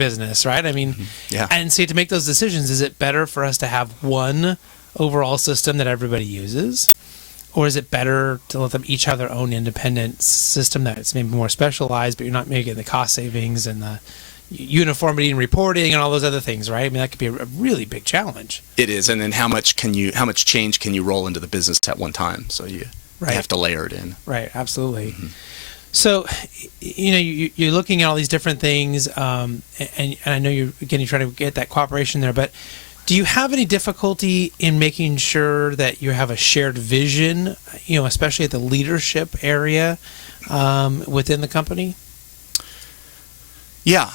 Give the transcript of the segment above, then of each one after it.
business, right? I mean, Yeah. and so to make those decisions, is it better for us to have one overall system that everybody uses? Or is it better to let them each have their own independent system that's maybe more specialized, but you're not making the cost savings and the uniformity in reporting and all those other things, right? I mean, that could be a really big challenge. It is, and then how much change can you roll into the business at one time? So you have to layer it in. Right, absolutely. So, you're looking at all these different things, and I know you're trying to get that cooperation there, but do you have any difficulty in making sure that you have a shared vision, especially at the leadership area within the company? Yeah,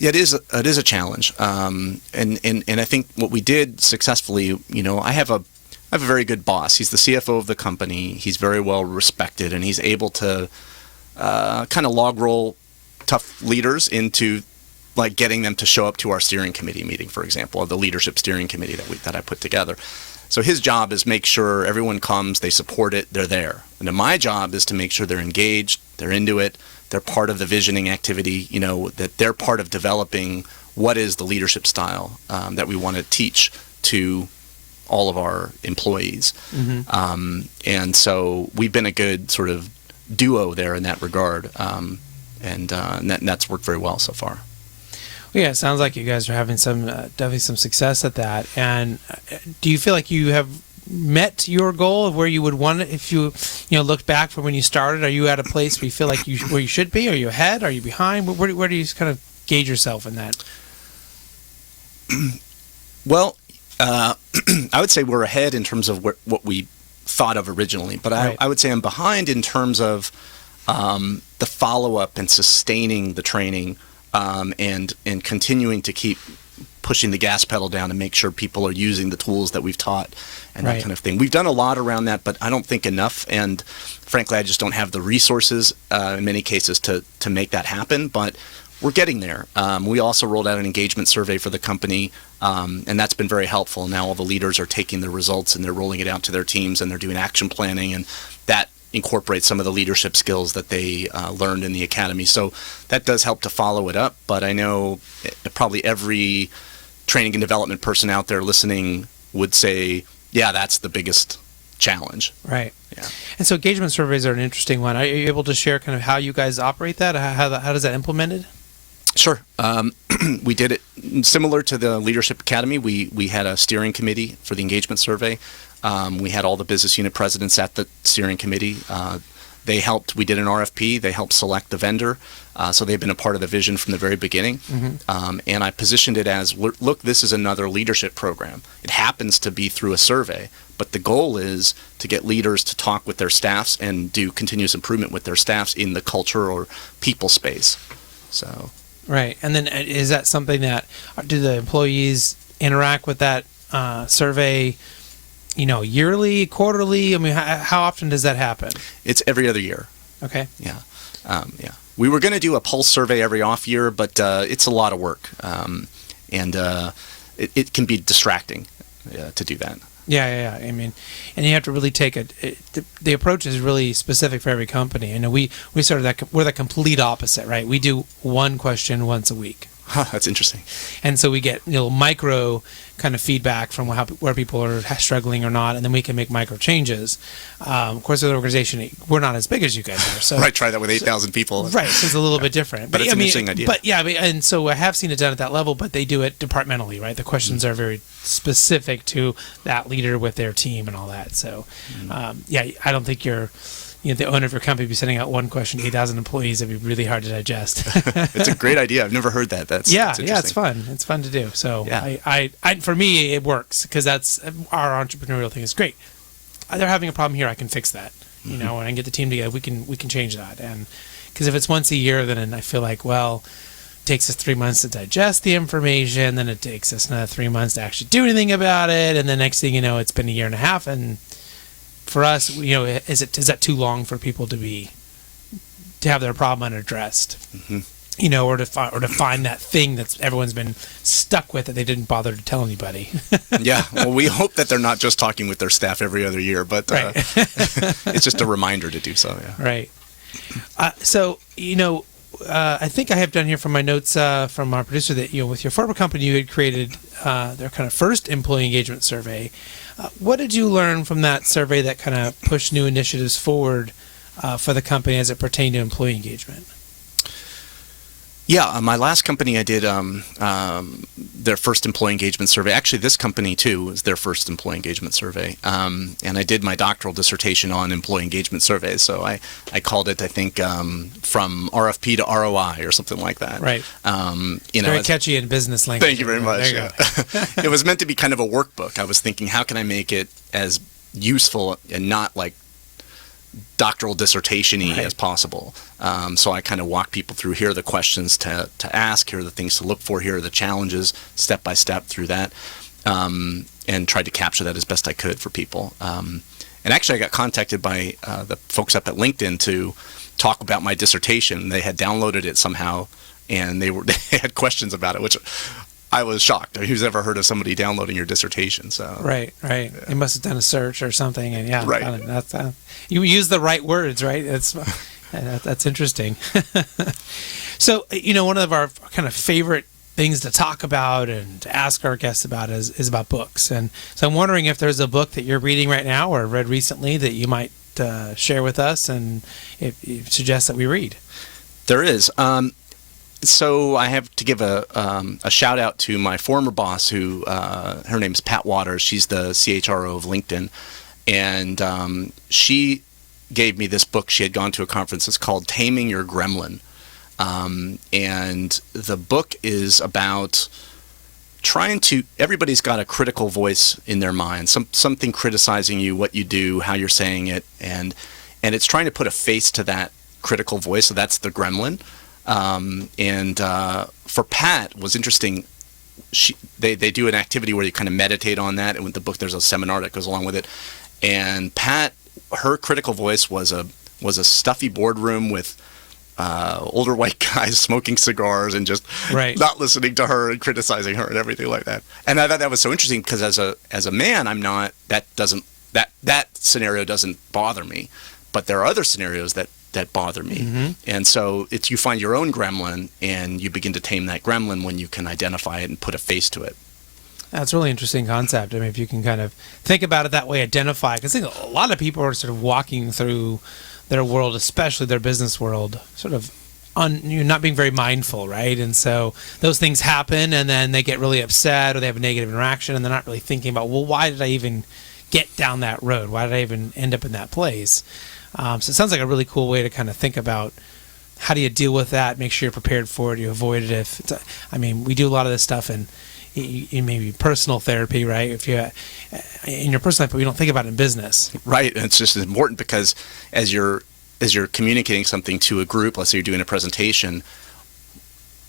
it is a challenge, and I think what we did successfully, I have a very good boss. He's the CFO of the company. He's very well respected, and he's able to kind of log roll tough leaders into like getting them to show up to our steering committee meeting, for example, or the leadership steering committee that I put together. So his job is make sure everyone comes, they support it, they're there. And then my job is to make sure they're engaged, they're into it, they're part of the visioning activity, that they're part of developing what is the leadership style that we want to teach to all of our employees. And so we've been a good sort of duo there in that regard, and that's worked very well so far. Well, yeah, it sounds like you guys are having definitely some success at that. And do you feel like you have met your goal of where you would want it if you looked back from when you started? Are you at a place where you feel like where you should be? Are you ahead? Are you behind? Where do you kind of gauge yourself in that? Well, I would say we're ahead in terms of what we thought of originally, but I would say I'm behind in terms of the follow-up and sustaining the training and continuing to keep pushing the gas pedal down and make sure people are using the tools that we've taught and that kind of thing. We've done a lot around that, but I don't think enough, and frankly, I just don't have the resources in many cases to make that happen, but we're getting there. We also rolled out an engagement survey for the company, and that's been very helpful. Now all the leaders are taking the results and they're rolling it out to their teams, and they're doing action planning, and that incorporates some of the leadership skills that they learned in the academy. So that does help to follow it up, but I know probably every training and development person out there listening would say, yeah, that's the biggest challenge. Right. Yeah. And so engagement surveys are an interesting one. Are you able to share kind of how you guys operate that? How does that implemented? Sure. We did it similar to the Leadership Academy. We had a steering committee for the engagement survey. We had all the business unit presidents at the steering committee. They helped. We did an RFP. They helped select the vendor. So they've been a part of the vision from the very beginning. And I positioned it as, look, this is another leadership program. It happens to be through a survey, but the goal is to get leaders to talk with their staffs and do continuous improvement with their staffs in the culture or people space. So. Right. And then is that something that, do the employees interact with that survey, yearly, quarterly? I mean, how often does that happen? It's every other year. Okay. Yeah. Yeah. We were going to do a pulse survey every off year, but it's a lot of work. And it can be distracting to do that. Yeah. I mean, and you have to really take the approach is really specific for every company. I know we sort of we're the complete opposite, right? We do one question once a week. Huh, that's interesting. And so we get micro kind of feedback from where people are struggling or not, and then we can make micro changes. Of course, as an organization, we're not as big as you guys are. So right, try that with 8,000 people. Right, so it's a little bit different. But it's an interesting idea. But yeah, and so I have seen it done at that level, but they do it departmentally, right? The questions are very specific to that leader with their team and all that. So, yeah, I don't think the owner of your company be sending out one question to 8,000 employees. It'd be really hard to digest. It's a great idea. I've never heard that. That's it's fun. It's fun to do. So yeah. I for me, it works because that's our entrepreneurial thing. Is great. They're having a problem here. I can fix that. And I can get the team together. We can change that. And because if it's once a year, then I feel like, well, it takes us 3 months to digest the information. Then it takes us another 3 months to actually do anything about it. And the next thing you know, it's been a year and a half. And for us, is that too long for people to have their problem unaddressed? Or to find that thing that everyone's been stuck with that they didn't bother to tell anybody. Yeah, well, we hope that they're not just talking with their staff every other year, but it's just a reminder to do so. Yeah. Right. So I think I have done here from my notes from our producer that, with your former company, you had created their kind of first employee engagement survey. What did you learn from that survey that kind of pushed new initiatives forward for the company as it pertained to employee engagement? Yeah, my last company, I did their first employee engagement survey. Actually, this company, too, was their first employee engagement survey. And I did my doctoral dissertation on employee engagement surveys. So I called it, I think, from RFP to ROI or something like that. Right. Very catchy in business language. Thank you very much. Yeah. It was meant to be kind of a workbook. I was thinking, how can I make it as useful and not like doctoral dissertation-y as possible. So I kind of walk people through, here are the questions to ask, here are the things to look for, here are the challenges, step by step through that, and tried to capture that as best I could for people. And actually I got contacted by the folks up at LinkedIn to talk about my dissertation. They had downloaded it somehow, and they had questions about it, which I was shocked. Who's ever heard of somebody downloading your dissertation? So right. Yeah. They must have done a search or something, and right. That's you use the right words, right? That's interesting. So, one of our kind of favorite things to talk about and to ask our guests about is about books, and so I'm wondering if there's a book that you're reading right now or read recently that you might share with us, and if you suggest that we read. There is. So I have to give a shout out to my former boss, who her name's Pat Waters. She's the CHRO of LinkedIn, and she gave me this book. She had gone to a conference. It's called Taming Your Gremlin, and the book is about trying to. Everybody's got a critical voice in their mind, something criticizing you, what you do, how you're saying it, and it's trying to put a face to that critical voice. So that's the gremlin. For Pat, was interesting. They do an activity where you kind of meditate on that, and with the book, there's a seminar that goes along with it. And Pat, her critical voice was a stuffy boardroom with older white guys smoking cigars and just not listening to her and criticizing her and everything like that. And I thought that was so interesting because as a man, I'm not. That scenario doesn't bother me, but there are other scenarios that bother me. Mm-hmm. And so you find your own gremlin, and you begin to tame that gremlin when you can identify it and put a face to it. That's a really interesting concept. I mean, if you can kind of think about it that way, identify, because I think a lot of people are sort of walking through their world, especially their business world, sort of not being very mindful, right? And so those things happen, and then they get really upset, or they have a negative interaction, and they're not really thinking about, well, why did I even get down that road? Why did I even end up in that place? So it sounds like a really cool way to kind of think about how do you deal with that, make sure you're prepared for it, you avoid it. We do a lot of this stuff in maybe personal therapy, right? If you in your personal life, but we don't think about it in business. Right, and it's just important because as you're communicating something to a group, let's say you're doing a presentation,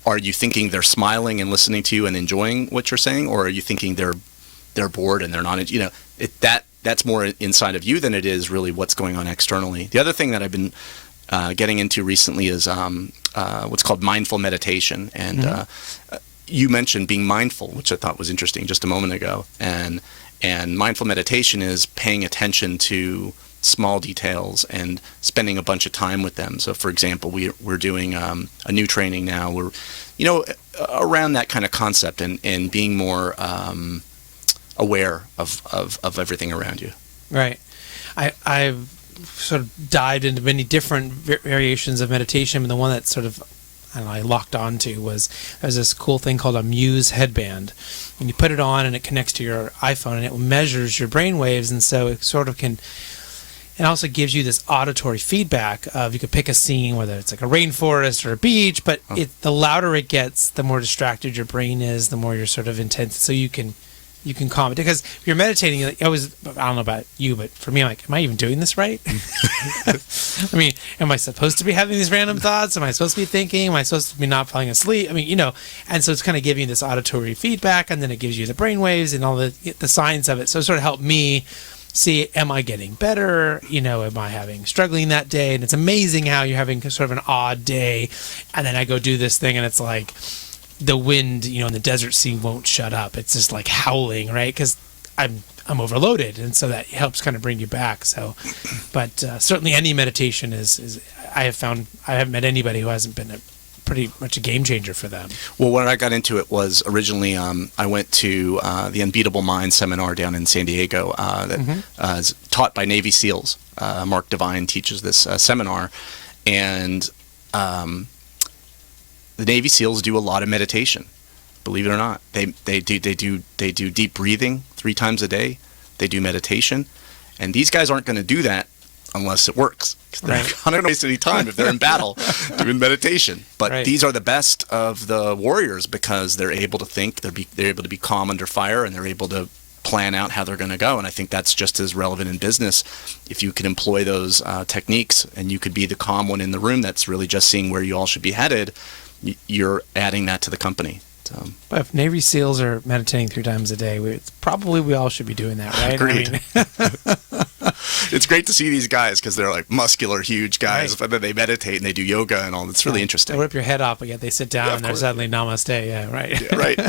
are you thinking they're smiling and listening to you and enjoying what you're saying, or are you thinking they're bored and they're not? That's more inside of you than it is really what's going on externally. The other thing that I've been getting into recently is what's called mindful meditation. And you mentioned being mindful, which I thought was interesting just a moment ago. And mindful meditation is paying attention to small details and spending a bunch of time with them. So, for example, we're doing a new training now. We're, around that kind of concept and being more aware of everything around you. Right. I've sort of dived into many different variations of meditation, and the one that sort of I locked onto was there's this cool thing called a Muse headband, and you put it on and it connects to your iPhone and it measures your brain waves, and so it sort of can. It also gives you this auditory feedback of, you could pick a scene, whether it's like a rainforest or a beach, but the louder it gets, the more distracted your brain is, the more you're sort of intense. So you can calm it, because if you're meditating, I don't know about you, but for me, I'm like, am I even doing this right? I mean, am I supposed to be having these random thoughts? Am I supposed to be thinking? Am I supposed to be not falling asleep? I mean, and so it's kind of giving you this auditory feedback, and then it gives you the brain waves and all the signs of it. So it sort of helped me see, am I getting better? Am I struggling that day? And it's amazing how you're having sort of an odd day, and then I go do this thing, and it's like, the wind, in the desert sea won't shut up. It's just like howling, right? Because I'm overloaded, and so that helps kind of bring you back. So, but certainly any meditation is I have found, I haven't met anybody who hasn't been pretty much a game changer for them. Well, when I got into it was originally I went to the Unbeatable Mind seminar down in San Diego that is taught by Navy SEALs. Mark Devine teaches this seminar, and the Navy SEALs do a lot of meditation. Believe it or not, they do deep breathing 3 times a day. They do meditation, and these guys aren't going to do that unless it works. They're not going to waste any time if they're in battle doing meditation. But these are the best of the warriors because they're able to think, they're able to be calm under fire, and they're able to plan out how they're going to go. And I think that's just as relevant in business. If you can employ those techniques and you could be the calm one in the room that's really just seeing where you all should be headed, you're adding that to the company. But if Navy SEALs are meditating 3 times a day, we all should be doing that, right? Agreed. It's great to see these guys because they're like muscular, huge guys, but then they meditate and they do yoga and all. It's really interesting. They rip your head off, but yet they sit down and they're suddenly namaste. Yeah, right. Yeah, right.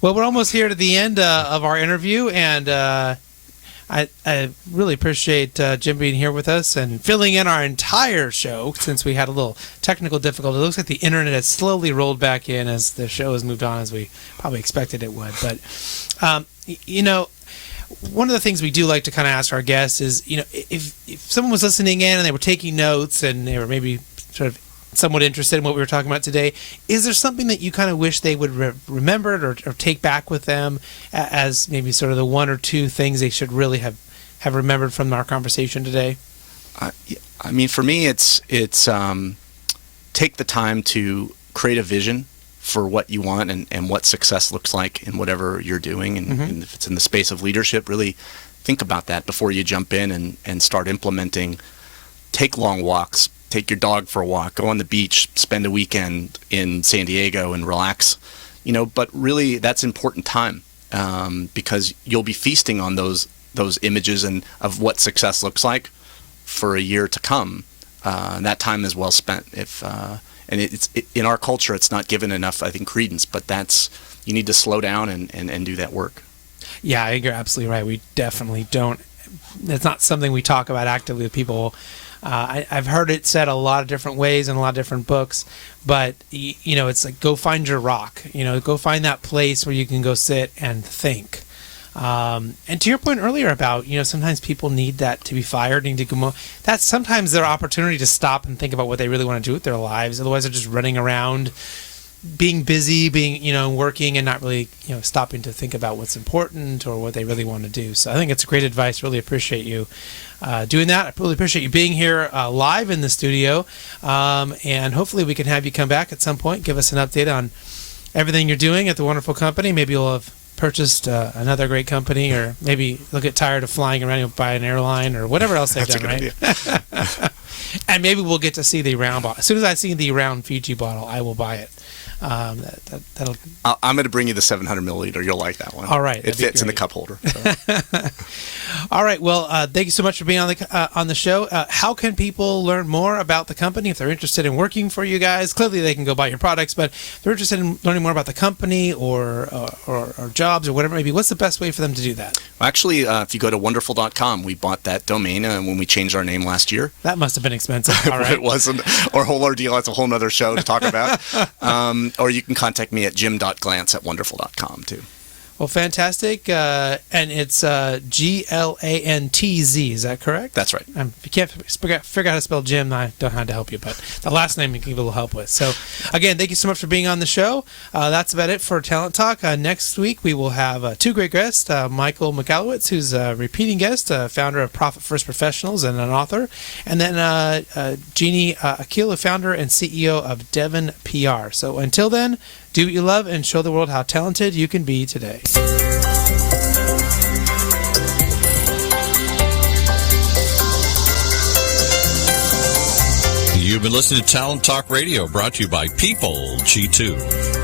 Well, we're almost here to the end of our interview, and I really appreciate Jim being here with us and filling in our entire show since we had a little technical difficulty. It looks like the internet has slowly rolled back in as the show has moved on, as we probably expected it would. But, one of the things we do like to kind of ask our guests is, if someone was listening in and they were taking notes and they were maybe sort of somewhat interested in what we were talking about today, is there something that you kind of wish they would remember or take back with them as maybe sort of the 1 or 2 things they should really have remembered from our conversation today? I mean, for me, it's take the time to create a vision for what you want and what success looks like in whatever you're doing. And if it's in the space of leadership, really think about that before you jump in and start implementing. Take long walks. Take your dog for a walk. Go on the beach. Spend a weekend in San Diego and relax. But really, that's important time because you'll be feasting on those images and of what success looks like for a year to come. And that time is well spent. And it's in our culture, it's not given enough, I think, credence. But you need to slow down and do that work. Yeah, I think you're absolutely right. We definitely don't. It's not something we talk about actively with people. I've heard it said a lot of different ways in a lot of different books, but it's like, go find your rock. Go find that place where you can go sit and think. And to your point earlier about, sometimes people need that to be fired, need to go. That's sometimes their opportunity to stop and think about what they really want to do with their lives. Otherwise, they're just running around, being busy, working, and not really, stopping to think about what's important or what they really want to do. So I think it's great advice. Really appreciate you doing that. I really appreciate you being here live in the studio, and hopefully we can have you come back at some point, give us an update on everything you're doing at the wonderful company. Maybe you'll have purchased another great company, or maybe you'll get tired of flying around and buy an airline or whatever else they've done, right? And maybe we'll get to see the round bottle. As soon as I see the round Fiji bottle, I will buy it. That'll. I'm going to bring you the 700 milliliter. You'll like that one. All right, it fits in the cup holder. So. All right. Well, thank you so much for being on the show. How can people learn more about the company if they're interested in working for you guys? Clearly, they can go buy your products, but if they're interested in learning more about the company or jobs or whatever it may be, what's the best way for them to do that? Well, actually, if you go to wonderful.com, we bought that domain when we changed our name last year. That must have been expensive. All right. It wasn't. Our whole ordeal. That's a whole other show to talk about. Or you can contact me at jim.glantz@wonderful.com too. Well, fantastic. And it's Glantz. Is that correct? That's right. If you can't figure out how to spell Jim, I don't know how to help you, but the last name you can give a little help with. So, again, thank you so much for being on the show. That's about it for Talent Talk. Next week, we will have 2 great guests. Michael Michalowicz, who's a repeating guest, founder of Profit First Professionals and an author. And then Jeannie Akil, founder and CEO of Devon PR. So until then, do what you love and show the world how talented you can be today. You've been listening to Talent Talk Radio, brought to you by People G2.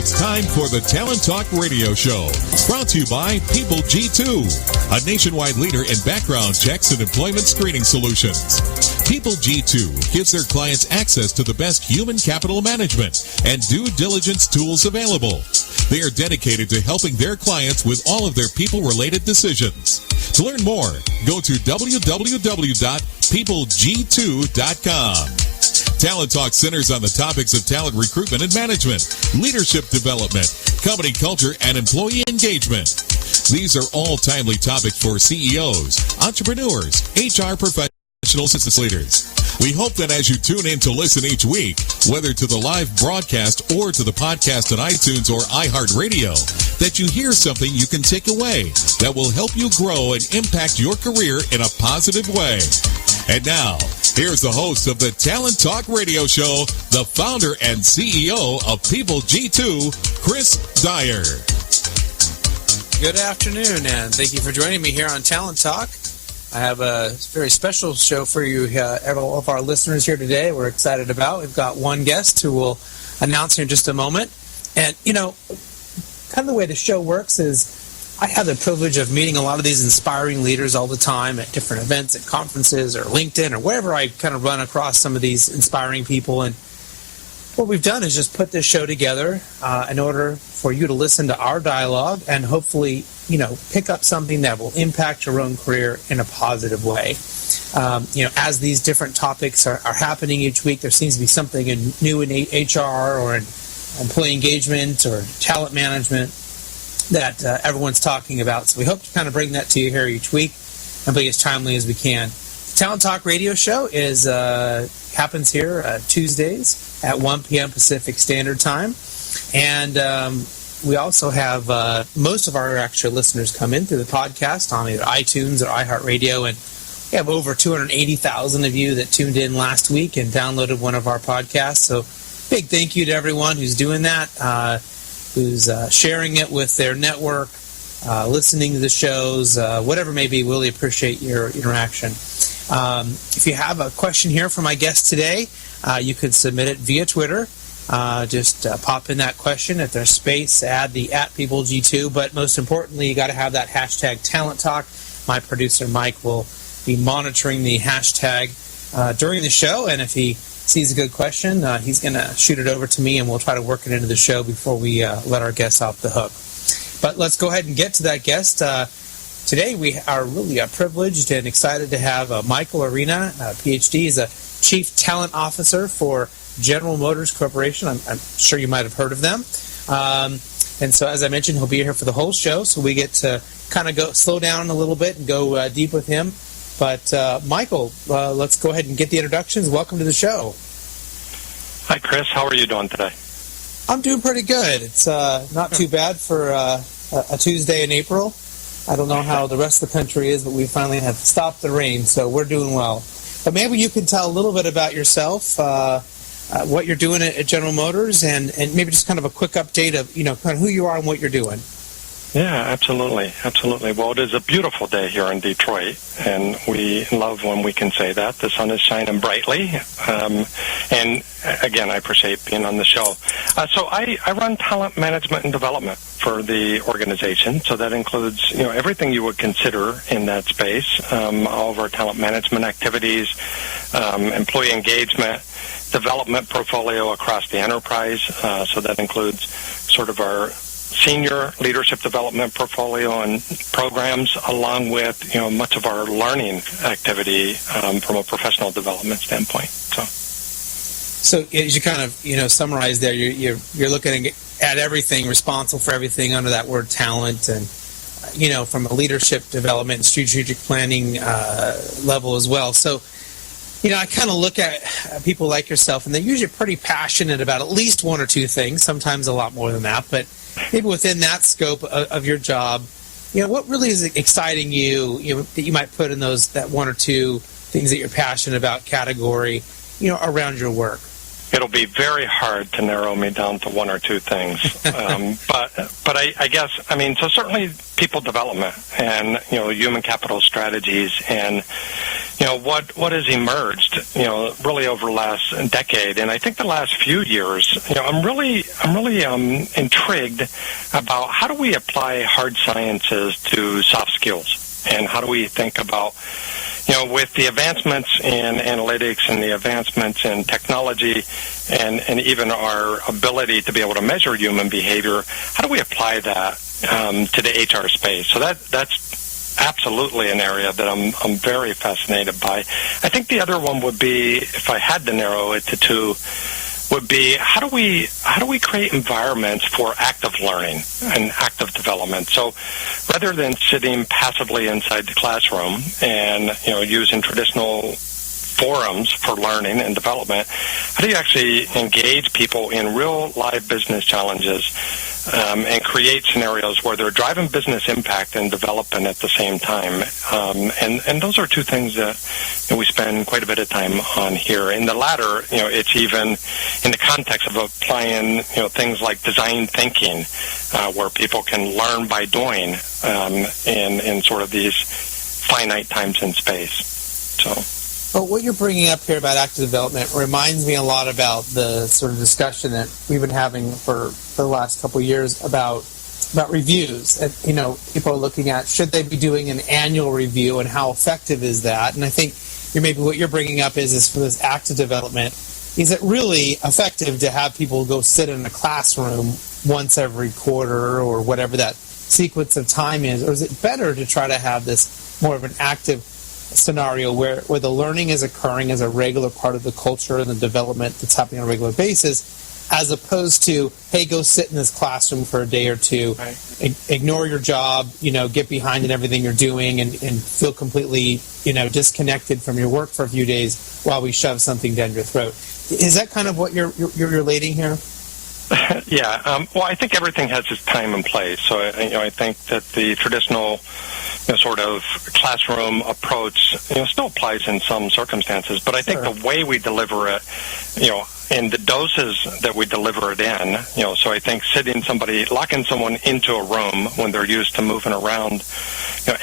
It's time for the Talent Talk Radio Show, brought to you by People G2, a nationwide leader in background checks and employment screening solutions. People G2 gives their clients access to the best human capital management and due diligence tools available. They are dedicated to helping their clients with all of their people-related decisions. To learn more, go to www.peopleg2.com. Talent Talk centers on the topics of talent recruitment and management, leadership development, company culture, and employee engagement. These are all timely topics for CEOs, entrepreneurs, HR professionals, and business leaders. We hope that as you tune in to listen each week, whether to the live broadcast or to the podcast on iTunes or iHeartRadio, that you hear something you can take away that will help you grow and impact your career in a positive way. And now, here's the host of the Talent Talk Radio Show, the founder and CEO of People G2, Chris Dyer. Good afternoon, and thank you for joining me here on Talent Talk. I have a very special show for you, all of our listeners here today. We're excited about. We've got one guest who we'll announce here in just a moment. And, kind of the way the show works is I have the privilege of meeting a lot of these inspiring leaders all the time at different events, at conferences, or LinkedIn, or wherever I kind of run across some of these inspiring people. And what we've done is just put this show together in order for you to listen to our dialogue and hopefully, pick up something that will impact your own career in a positive way. As these different topics are happening each week, there seems to be something new in HR or in employee engagement or talent management that everyone's talking about. So we hope to kind of bring that to you here each week and be as timely as we can. The Talent Talk Radio Show happens here Tuesdays at 1 p.m. Pacific Standard Time. And we also have most of our actual listeners come in through the podcast on either iTunes or iHeartRadio. And we have over 280,000 of you that tuned in last week and downloaded one of our podcasts. So big thank you to everyone who's doing that, who's sharing it with their network, listening to the shows, whatever it may be. Really appreciate your interaction. If you have a question here for my guest today, you could submit it via Twitter. Just pop in that question. If there's space, add the @PeopleG2. But most importantly, you got to have that hashtag Talent Talk. My producer, Mike, will be monitoring the hashtag during the show. And if he sees a good question, he's going to shoot it over to me, and we'll try to work it into the show before we let our guests off the hook. But let's go ahead and get to that guest. Today, we are really privileged and excited to have Michael Arena, PhD. He's a Chief Talent Officer for General Motors Corporation. I'm sure you might have heard of them. And so, as I mentioned, he'll be here for the whole show, so we get to kind of slow down a little bit and go deep with him. But, Michael, let's go ahead and get the introductions. Welcome to the show. Hi, Chris. How are you doing today? I'm doing pretty good. It's not too bad for a Tuesday in April. I don't know how the rest of the country is, but we finally have stopped the rain, so we're doing well. But maybe you can tell a little bit about yourself, what you're doing at General Motors, and maybe just kind of a quick update of, kind of who you are and what you're doing. Yeah, absolutely. Absolutely. Well, it is a beautiful day here in Detroit, and we love when we can say that. The sun is shining brightly, and again, I appreciate being on the show. So I run talent management and development for the organization, so that includes, everything you would consider in that space, all of our talent management activities, employee engagement, development portfolio across the enterprise, so that includes sort of our senior leadership development portfolio and programs, along with much of our learning activity from a professional development standpoint. So as you kind of summarize there, you're looking at everything, responsible for everything under that word talent, and from a leadership development and strategic planning level as well. So I kind of look at people like yourself, and they're usually pretty passionate about at least one or two things, sometimes a lot more than that, but maybe within that scope of your job, what really is exciting you, that you might put in that one or two things that you're passionate about category, around your work? It'll be very hard to narrow me down to one or two things. But I guess, so certainly people development and, human capital strategies and, what has emerged, really over the last decade, and I think the last few years, I'm really intrigued about how do we apply hard sciences to soft skills, and how do we think about, with the advancements in analytics and the advancements in technology, and even our ability to be able to measure human behavior, how do we apply that to the HR space? So that's absolutely an area that I'm very fascinated by. I think the other one would be, if I had to narrow it to two, would be how do we create environments for active learning and active development? So rather than sitting passively inside the classroom and using traditional forums for learning and development, how do you actually engage people in real live business challenges and create scenarios where they're driving business impact and developing at the same time? And those are two things that we spend quite a bit of time on here. In the latter, it's even in the context of applying, things like design thinking, where people can learn by doing in sort of these finite times in space. So. Well, what you're bringing up here about active development reminds me a lot about the sort of discussion that we've been having for the last couple of years about reviews. And, people are looking at, should they be doing an annual review, and how effective is that? And I think maybe what you're bringing up is for this active development, is it really effective to have people go sit in a classroom once every quarter or whatever that sequence of time is? Or is it better to try to have this more of an active scenario where the learning is occurring as a regular part of the culture and the development that's happening on a regular basis, as opposed to, hey, go sit in this classroom for a day or two, right, ignore your job, get behind in everything you're doing and feel completely, disconnected from your work for a few days while we shove something down your throat. Is that kind of what you're relating here? Yeah. Well, I think everything has its time and place. So, I think that the traditional sort of classroom approach, still applies in some circumstances. But I think the way we deliver it, and the doses that we deliver it in, so I think locking someone into a room when they're used to moving around,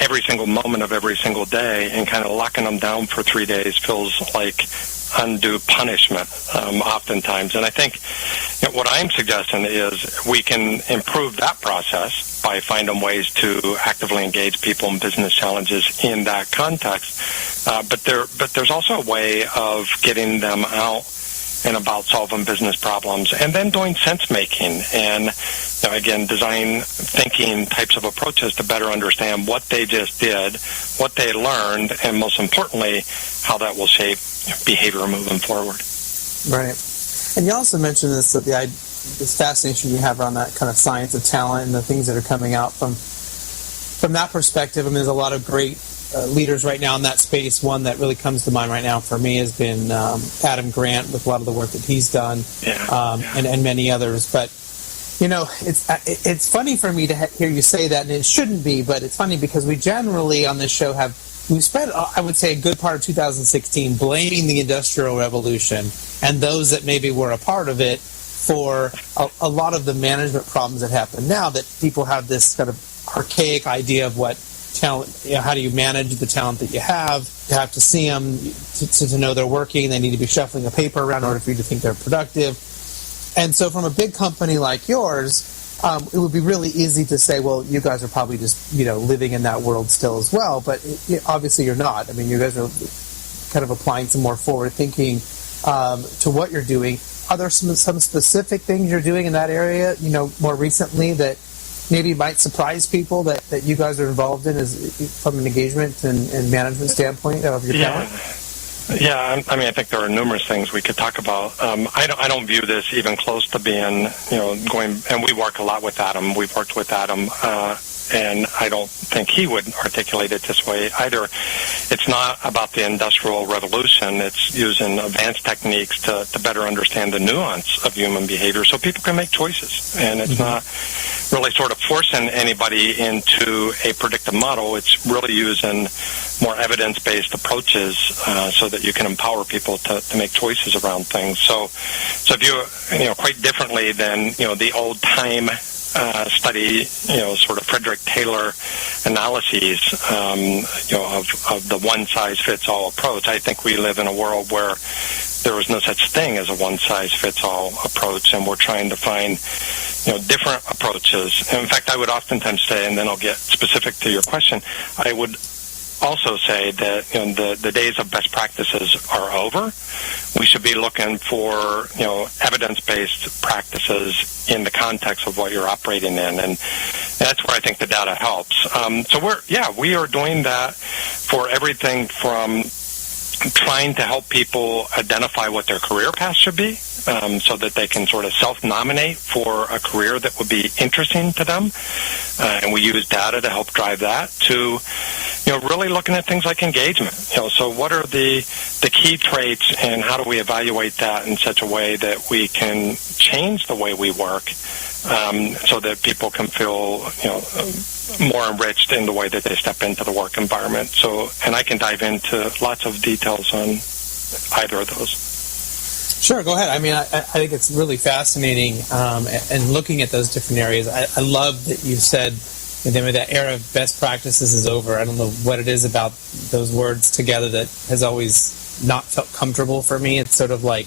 every single moment of every single day, and kind of locking them down for 3 days feels like undue punishment oftentimes. And I think what I'm suggesting is we can improve that process by finding ways to actively engage people in business challenges in that context. But there's also a way of getting them out and about solving business problems, and then doing sense making and again, design thinking types of approaches to better understand what they just did, what they learned, and most importantly, how that will shape behavior moving forward. Right. And you also mentioned this fascination you have around that kind of science of talent and the things that are coming out from that perspective. I mean, there's a lot of great leaders right now in that space. One that really comes to mind right now for me has been Adam Grant, with a lot of the work that he's done, and many others. But it's funny for me to hear you say that, and it shouldn't be, but it's funny because we generally on this show we spent, I would say, a good part of 2016 blaming the Industrial Revolution and those that maybe were a part of it for a lot of the management problems that happen now, that people have this kind of archaic idea of what talent, how do you manage the talent that you have to see them, to know they're working, they need to be shuffling a paper around in order for you to think they're productive. And so from a big company like yours, it would be really easy to say, well, you guys are probably just, living in that world still as well. But obviously you're not. I mean, you guys are kind of applying some more forward thinking to what you're doing. Are there some specific things you're doing in that area, more recently that maybe might surprise people that you guys are involved in from an engagement and management standpoint of your talent? Yeah, I mean, I think there are numerous things we could talk about. I don't view this even close to being, going, and we work a lot with Adam. We've worked with Adam, and I don't think he would articulate it this way either. It's not about the Industrial Revolution. It's using advanced techniques to better understand the nuance of human behavior so people can make choices. And it's not really sort of forcing anybody into a predictive model. It's really using more evidence-based approaches so that you can empower people to make choices around things. So if you quite differently than the old time study, sort of Frederick Taylor analyses, of the one-size-fits-all approach. I think we live in a world where there is no such thing as a one-size-fits-all approach, and we're trying to find, different approaches. In fact, I would oftentimes say, and then I'll get specific to your question, I would also say that the days of best practices are over. We should be looking for evidence-based practices in the context of what you're operating in, and that's where I think the data helps. So we are doing that for everything from trying to help people identify what their career path should be, so that they can sort of self-nominate for a career that would be interesting to them, and we use data to help drive that, to really looking at things like engagement. So what are the key traits, and how do we evaluate that in such a way that we can change the way we work, so that people can feel more enriched in the way that they step into the work environment. So, and I can dive into lots of details on either of those. Sure, go ahead. I mean, I think it's really fascinating, and looking at those different areas. I love that you said that era of best practices is over. I don't know what it is about those words together that has always not felt comfortable for me. It's sort of like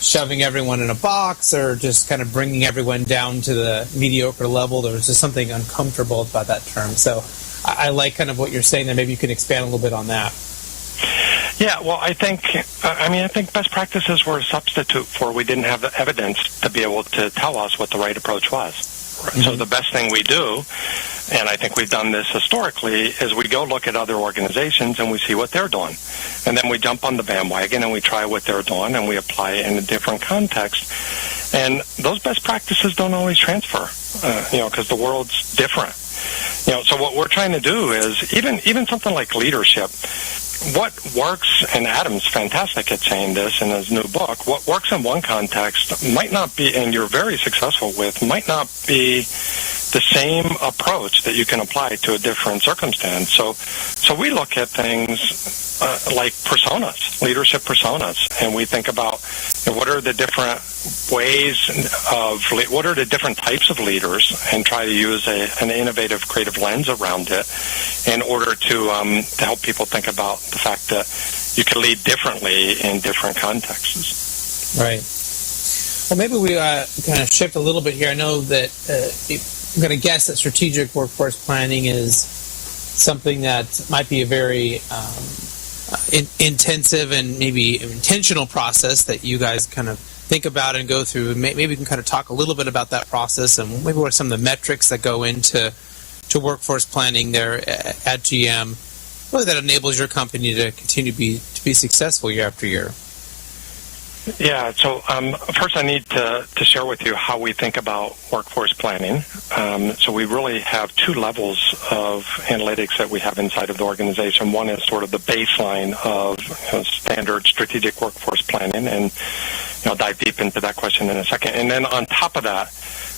shoving everyone in a box, or just kind of bringing everyone down to the mediocre level. There's just something uncomfortable about that term. So I like kind of what you're saying there. Maybe you can expand a little bit on that. Yeah, well, I think best practices were a substitute for, we didn't have the evidence to be able to tell us what the right approach was. Mm-hmm. So the best thing we do, and I think we've done this historically, is we go look at other organizations and we see what they're doing. And then we jump on the bandwagon and we try what they're doing and we apply it in a different context. And those best practices don't always transfer, because the world's different. So what we're trying to do is, even something like leadership, what works, and Adam's fantastic at saying this in his new book, what works in one context might not be, and you're very successful with, might not be the same approach that you can apply to a different circumstance. So we look at things like personas, leadership personas, and we think about what are the different ways of, what are the different types of leaders, and try to use an innovative, creative lens around it in order to help people think about the fact that you can lead differently in different contexts. Right. Well, maybe we kind of shift a little bit here. I know that I'm going to guess that strategic workforce planning is something that might be a very intensive and maybe intentional process that you guys kind of think about and go through. Maybe we can kind of talk a little bit about that process, and maybe what are some of the metrics that go into workforce planning there at GM, really that enables your company to continue to be successful year after year. Yeah, so first I need to share with you how we think about workforce planning. So we really have two levels of analytics that we have inside of the organization. One is sort of the baseline of standard strategic workforce planning, and I'll dive deep into that question in a second. And then on top of that,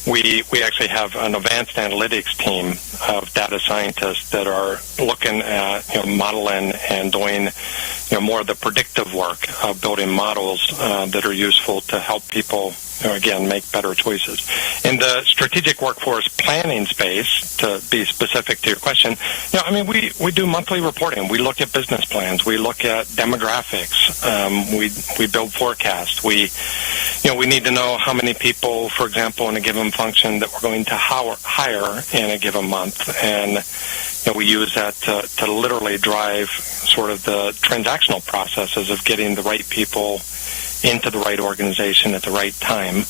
we actually have an advanced analytics team of data scientists that are looking at modeling and doing more of the predictive work of building models that are useful to help people again make better choices. In the strategic workforce planning space, to be specific to your question, we do monthly reporting. We look at business plans. We look at demographics. We build forecasts. We need to know how many people, for example, in a given function that we're going to hire in a given month, and we use that to literally drive sort of the transactional processes of getting the right people into the right organization at the right time.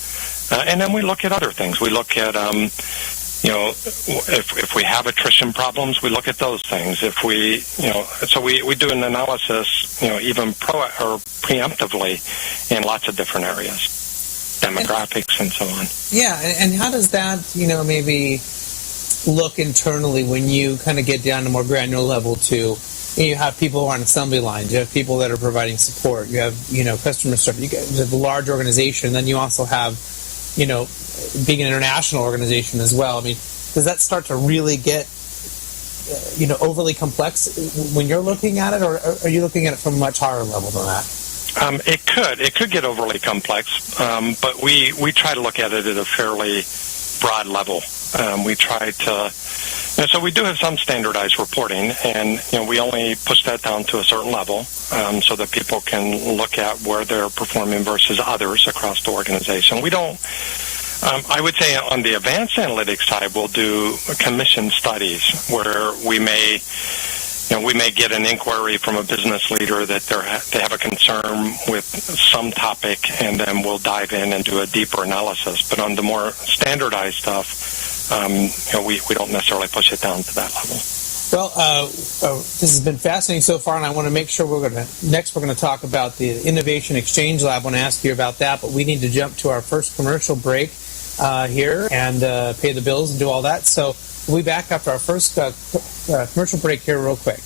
And then we look at other things. We look at, if we have attrition problems, we look at those things. If we, so we do an analysis, even preemptively in lots of different areas, demographics and so on. Yeah, and how does that, maybe look internally when you kind of get down to more granular level too? You have people on assembly lines. You have people that are providing support. You have, customer service. You have a large organization. Then you also have, being an international organization as well. I mean, does that start to really get, overly complex when you're looking at it, or are you looking at it from a much higher level than that? It could get overly complex, but we try to look at it at a fairly broad level. We try to, so we do have some standardized reporting, and we only push that down to a certain level so that people can look at where they're performing versus others across the organization. We don't. I would say on the advanced analytics side, we'll do commission studies where we may get an inquiry from a business leader that they have a concern with some topic, and then we'll dive in and do a deeper analysis. But on the more standardized stuff, we don't necessarily push it down to that level. Well, this has been fascinating so far, and I want to make sure we're going to talk about the Innovation Exchange Lab. I want to ask you about that, but we need to jump to our first commercial break here and pay the bills and do all that. So we'll be back after our first commercial break here real quick.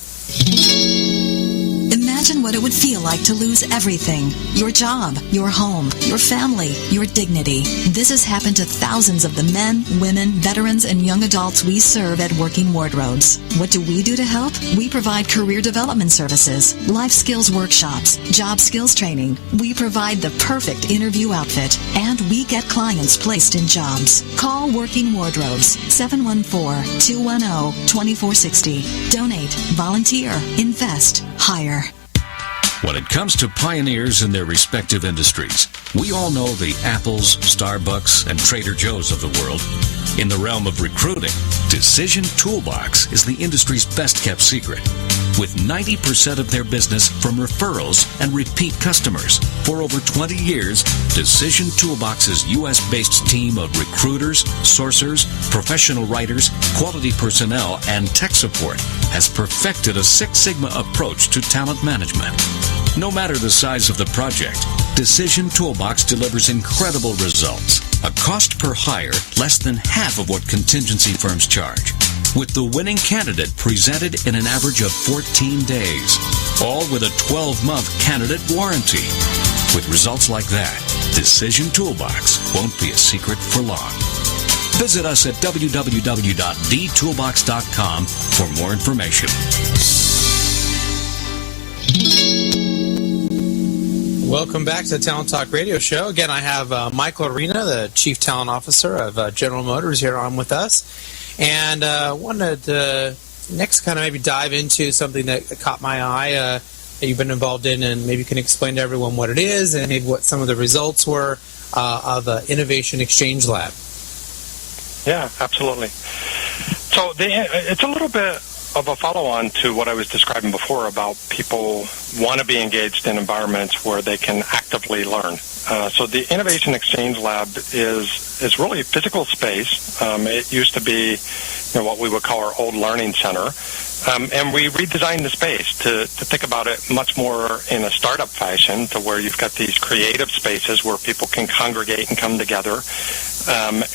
Imagine what it would feel like to lose everything. Your job, your home, your family, your dignity. This has happened to thousands of the men, women, veterans, and young adults we serve at Working Wardrobes. What do we do to help? We provide career development services, life skills workshops, job skills training. We provide the perfect interview outfit, and we get clients placed in jobs. Call Working Wardrobes, 714-210-2460. Donate, volunteer, invest, hire. When it comes to pioneers in their respective industries, we all know the Apples, Starbucks, and Trader Joe's of the world. In the realm of recruiting, Decision Toolbox is the industry's best-kept secret, with 90% of their business from referrals and repeat customers. For over 20 years, Decision Toolbox's U.S.-based team of recruiters, sourcers, professional writers, quality personnel, and tech support has perfected a Six Sigma approach to talent management. No matter the size of the project, Decision Toolbox delivers incredible results. A cost per hire less than half of what contingency firms charge, with the winning candidate presented in an average of 14 days, all with a 12-month candidate warranty. With results like that, Decision Toolbox won't be a secret for long. Visit us at www.dtoolbox.com for more information. Welcome back to the Talent Talk Radio Show. Again, I have Michael Arena, the Chief Talent Officer of General Motors, here on with us. And wanted to next kind of maybe dive into something that caught my eye that you've been involved in, and maybe you can explain to everyone what it is and maybe what some of the results were of the Innovation Exchange Lab. Yeah, absolutely. So it's a little bit of a follow-on to what I was describing before about people want to be engaged in environments where they can actively learn. So the Innovation Exchange Lab is really physical space. It used to be what we would call our old learning center. And we redesigned the space to think about it much more in a startup fashion, to where you've got these creative spaces where people can congregate and come together.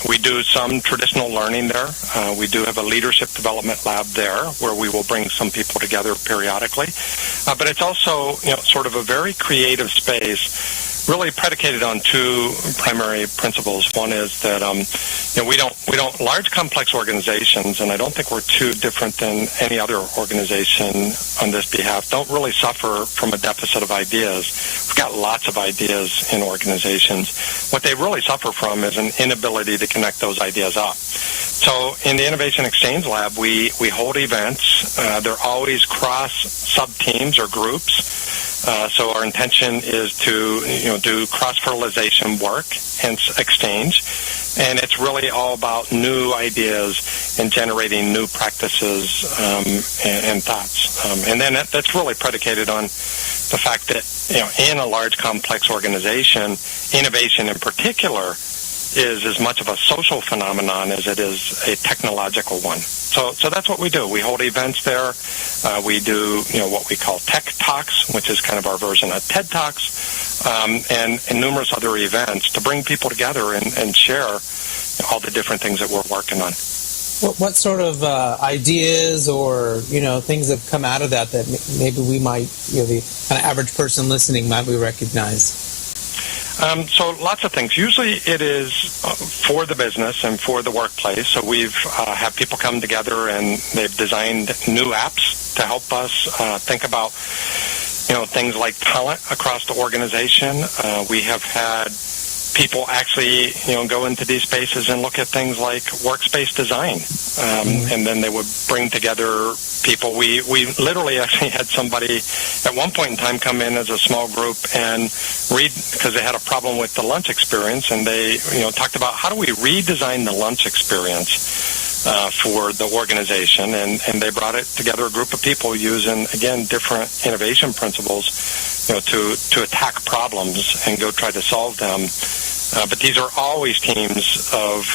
We do some traditional learning there. We do have a leadership development lab there where we will bring some people together periodically. But it's also sort of a very creative space, really predicated on two primary principles. One is that we don't large complex organizations, and I don't think we're too different than any other organization on this behalf, don't really suffer from a deficit of ideas. We've got lots of ideas in organizations. What they really suffer from is an inability to connect those ideas up. So in the Innovation Exchange Lab, we hold events. They're always cross sub-teams or groups. So our intention is to do cross-fertilization work and exchange, and it's really all about new ideas and generating new practices and thoughts. And then that's really predicated on the fact that in a large complex organization, innovation in particular is as much of a social phenomenon as it is a technological one. So that's what we do. We hold events there. We do what we call Tech Talks, which is kind of our version of TED Talks, and numerous other events to bring people together and share all the different things that we're working on. What sort of ideas or things have come out of that maybe we might, the kind of average person listening might we recognize? So lots of things. Usually it is for the business and for the workplace. So we've had people come together and they've designed new apps to help us think about things like talent across the organization. We have had people actually, go into these spaces and look at things like workspace design. And then they would bring together people. We literally actually had somebody at one point in time come in as a small group and read, because they had a problem with the lunch experience, and they, talked about how do we redesign the lunch experience for the organization, and they brought it together, a group of people using, again, different innovation principles, to attack problems and go try to solve them. But these are always teams of,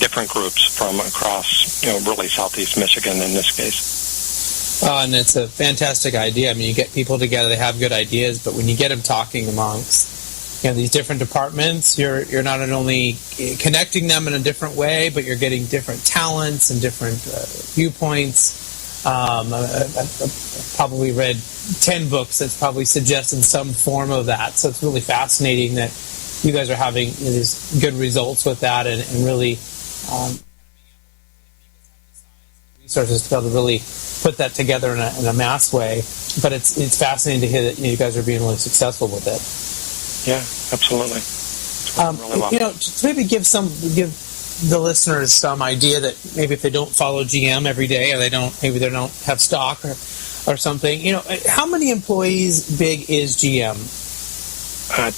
different groups from across, really Southeast Michigan in this case. And it's a fantastic idea. I mean, you get people together, they have good ideas, but when you get them talking amongst, these different departments, you're not only connecting them in a different way, but you're getting different talents and different viewpoints. I've probably read 10 books that's probably suggesting some form of that. So it's really fascinating that you guys are having these good results with that, and really resources to be able to really put that together in a mass way. But it's fascinating to hear that you guys are being really successful with it. Yeah, absolutely. Really well. To maybe give the listeners some idea that maybe if they don't follow GM every day, or they don't have stock or something, how many employees big is GM?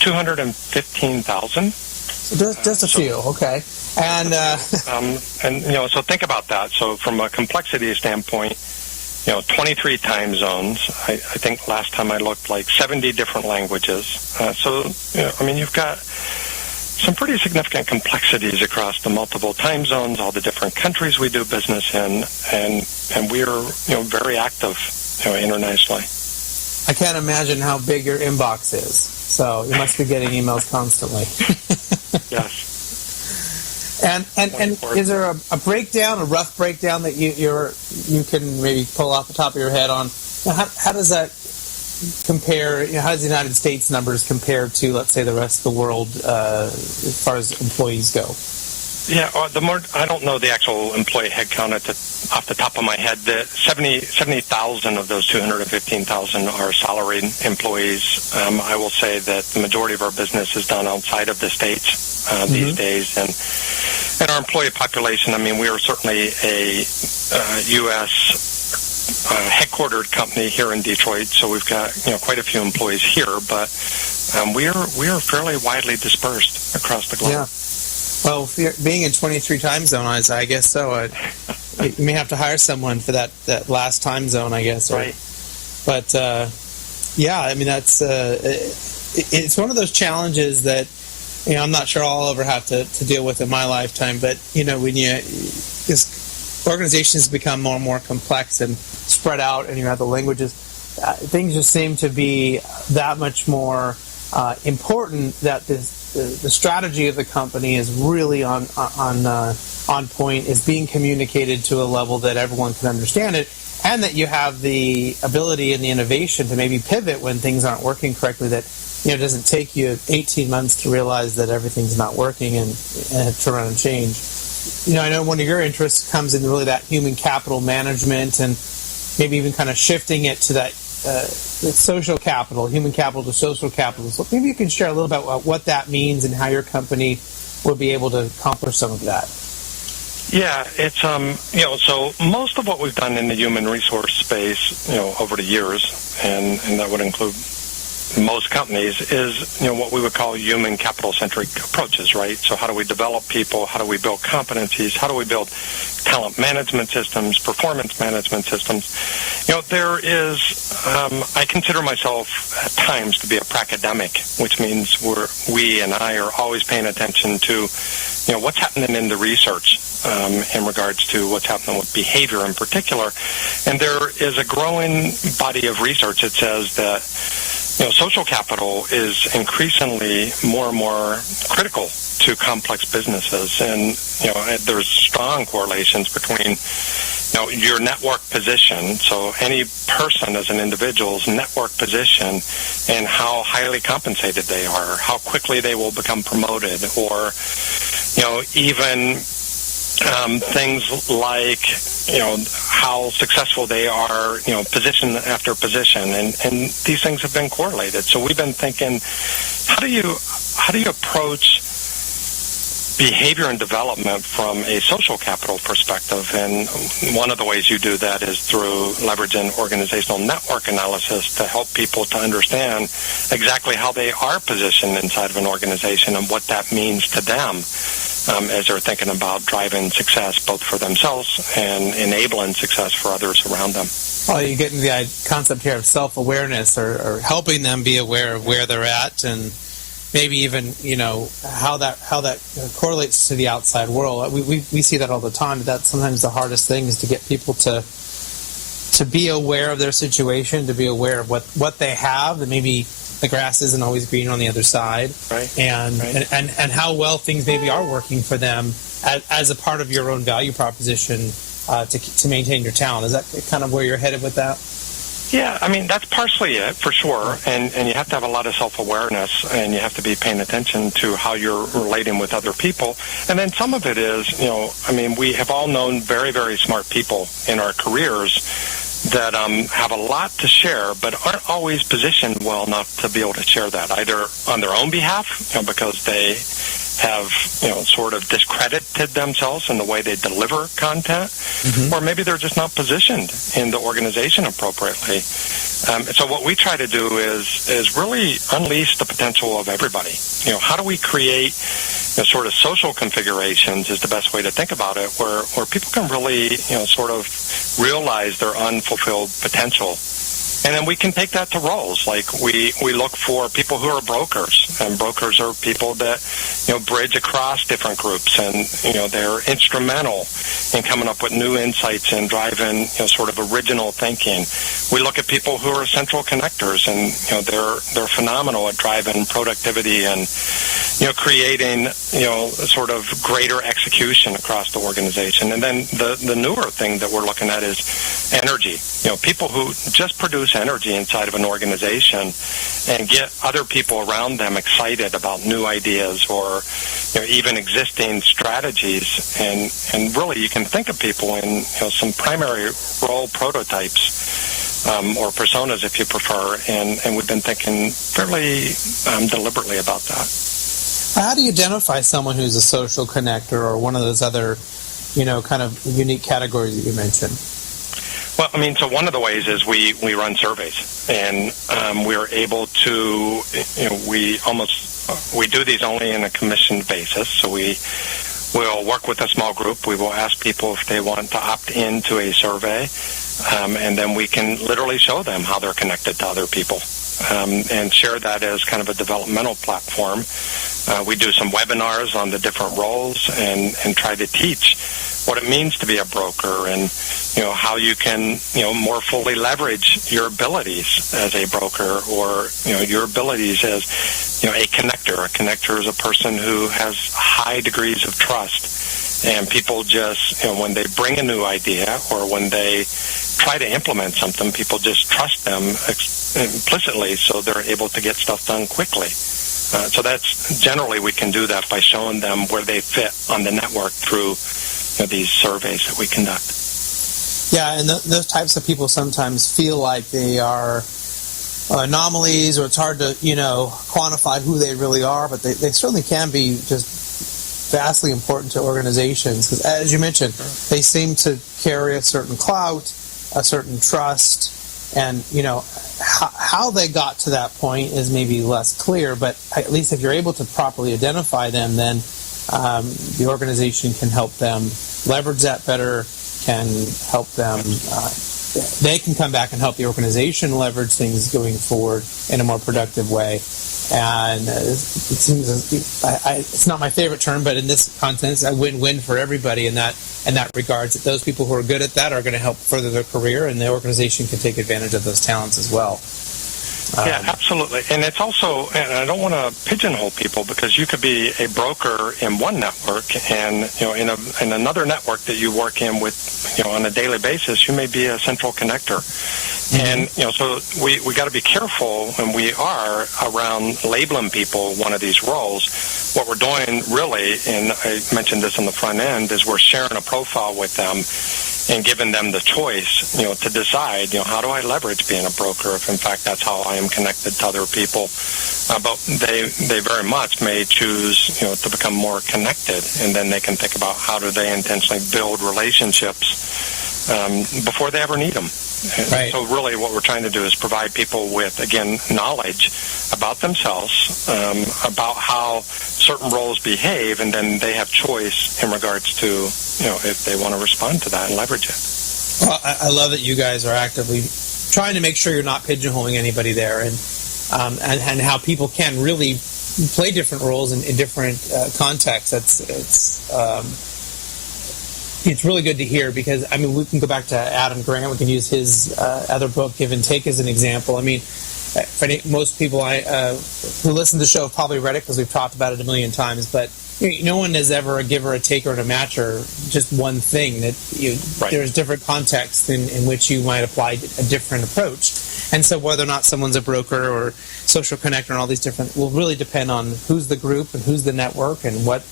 215,000. So just a few, okay. And so think about that. So from a complexity standpoint, 23 time zones. I think last time I looked, like 70 different languages. You've got some pretty significant complexities across the multiple time zones, all the different countries we do business in, and we are, very active, internationally. I can't imagine how big your inbox is. So you must be getting emails constantly. Yes. And is there a breakdown, a rough breakdown that you can maybe pull off the top of your head on? How does that compare? How does the United States numbers compare to, let's say, the rest of the world as far as employees go? Yeah, I don't know the actual employee headcount off the top of my head. The 70,000 of those 215,000 are salaried employees. I will say that the majority of our business is done outside of the States these days, and our employee population. We are certainly a U.S. Headquartered company here in Detroit, so we've got quite a few employees here, but we are fairly widely dispersed across the globe. Yeah. Well, being in 23 time zones, I guess so. You may have to hire someone for that last time zone, I guess. Right. But that's it's one of those challenges that I'm not sure I'll ever have to deal with in my lifetime. But when this organizations become more and more complex and spread out, and you have the languages, things just seem to be that much more important. That the strategy of the company is really on point, is being communicated to a level that everyone can understand it, and that you have the ability and the innovation to maybe pivot when things aren't working correctly. That it doesn't take you 18 months to realize that everything's not working and turn around and change. I know one of your interests comes in really that human capital management, and maybe even kind of shifting it to that social capital, human capital to social capital. So maybe you can share a little bit about what that means and how your company will be able to accomplish some of that. Yeah, it's so most of what we've done in the human resource space, over the years, and that would include most companies, is what we would call human capital centric approaches, right? So how do we develop people? How do we build competencies? How do we build talent management systems, performance management systems? There is, I consider myself at times to be a pracademic, which means we and I are always paying attention to what's happening in the research in regards to what's happening with behavior in particular. And there is a growing body of research that says that social capital is increasingly more and more critical to complex businesses, and there's strong correlations between your network position, so any person as an individual's network position, and how highly compensated they are, how quickly they will become promoted, or even things like how successful they are, position after position, and these things have been correlated. So we've been thinking, how do you approach behavior and development from a social capital perspective? And one of the ways you do that is through leveraging organizational network analysis to help people to understand exactly how they are positioned inside of an organization and what that means to them as they're thinking about driving success both for themselves and enabling success for others around them. Well, you get into the concept here of self-awareness or helping them be aware of where they're at and maybe even, how that correlates to the outside world. We see that all the time. That's sometimes the hardest thing is to get people to be aware of their situation, to be aware of what they have, and maybe the grass isn't always green on the other side, right. And how well things maybe are working for them as a part of your own value proposition to maintain your talent. Is that kind of where you're headed with that? Yeah, I mean, that's partially it, for sure. And you have to have a lot of self-awareness, and you have to be paying attention to how you're relating with other people. And then some of it is, we have all known very, very smart people in our careers that have a lot to share, but aren't always positioned well enough to be able to share that, either on their own behalf, because they have, sort of discredited themselves in the way they deliver content, or maybe they're just not positioned in the organization appropriately. So what we try to do is really unleash the potential of everybody. How do we create sort of social configurations is the best way to think about it, where people can really, sort of realize their unfulfilled potential. And then we can take that to roles. Like we look for people who are brokers, and brokers are people that, bridge across different groups, and, they're instrumental in coming up with new insights and driving, sort of original thinking. We look at people who are central connectors, and, they're phenomenal at driving productivity and, creating, sort of greater execution across the organization. And then the newer thing that we're looking at is energy. People who just produce energy inside of an organization and get other people around them excited about new ideas or even existing strategies. And really, you can think of people in some primary role prototypes or personas, if you prefer. And we've been thinking fairly deliberately about that. How do you identify someone who's a social connector or one of those other, kind of unique categories that you mentioned? Well, so one of the ways is we run surveys, and we're able to, we do these only in a commissioned basis. So we'll work with a small group. We will ask people if they want to opt into a survey, and then we can literally show them how they're connected to other people, and share that as kind of a developmental platform. We do some webinars on the different roles and try to teach what it means to be a broker, and how you can more fully leverage your abilities as a broker, or your abilities as a connector. A connector is a person who has high degrees of trust, and people just when they bring a new idea or when they try to implement something, people just trust them implicitly, so they're able to get stuff done quickly. So that's generally we can do that by showing them where they fit on the network through these surveys that we conduct. Yeah, and those types of people sometimes feel like they are anomalies, or it's hard to, quantify who they really are, but they certainly can be just vastly important to organizations. Because, as you mentioned, they seem to carry a certain clout, a certain trust, and, how they got to that point is maybe less clear, but at least if you're able to properly identify them, then the organization can help them leverage that better, can help them, they can come back and help the organization leverage things going forward in a more productive way. And it seems, it's not my favorite term, but in this context, a win-win for everybody in that regards. That those people who are good at that are going to help further their career, and the organization can take advantage of those talents as well. Yeah, absolutely. And it's also, and I don't want to pigeonhole people, because you could be a broker in one network, and in another network that you work in with, on a daily basis, you may be a central connector. And, so we got to be careful, and we are, around labeling people one of these roles. What we're doing really, and I mentioned this on the front end, is we're sharing a profile with them. and giving them the choice, to decide, how do I leverage being a broker if, in fact, that's how I am connected to other people. But they very much may choose, to become more connected, and then they can think about how do they intentionally build relationships before they ever need them. Right. So really what we're trying to do is provide people with, again, knowledge about themselves, about how certain roles behave, and then they have choice in regards to, if they want to respond to that and leverage it. Well, I love that you guys are actively trying to make sure you're not pigeonholing anybody there, and how people can really play different roles in different contexts. It's really good to hear, because, we can go back to Adam Grant. We can use his other book, Give and Take, as an example. Most people who listen to the show have probably read it because we've talked about it a million times, but no one is ever a giver, a taker, and a matcher, just one thing. Right. There's different contexts in which you might apply a different approach. And so whether or not someone's a broker or social connector and all these different will really depend on who's the group and who's the network and what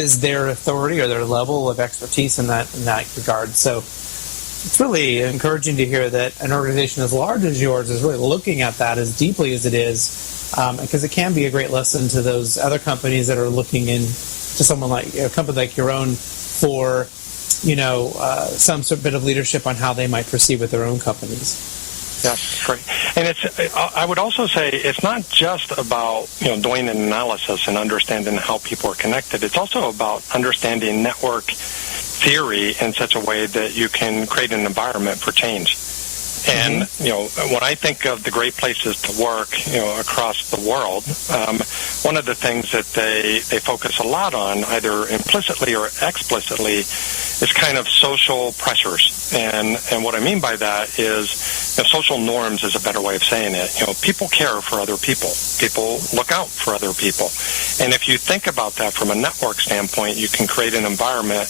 is their authority or their level of expertise in that regard. So it's really encouraging to hear that an organization as large as yours is really looking at that as deeply as it is, because it can be a great lesson to those other companies that are looking into someone like a company like your own for, some sort of bit of leadership on how they might proceed with their own companies. Yeah, great. And I would also say it's not just about, doing an analysis and understanding how people are connected. It's also about understanding network theory in such a way that you can create an environment for change. And, when I think of the great places to work, across the world, one of the things that they focus a lot on, either implicitly or explicitly, is kind of social pressures. And what I mean by that is, social norms is a better way of saying it. People care for other people. People look out for other people. And if you think about that from a network standpoint, you can create an environment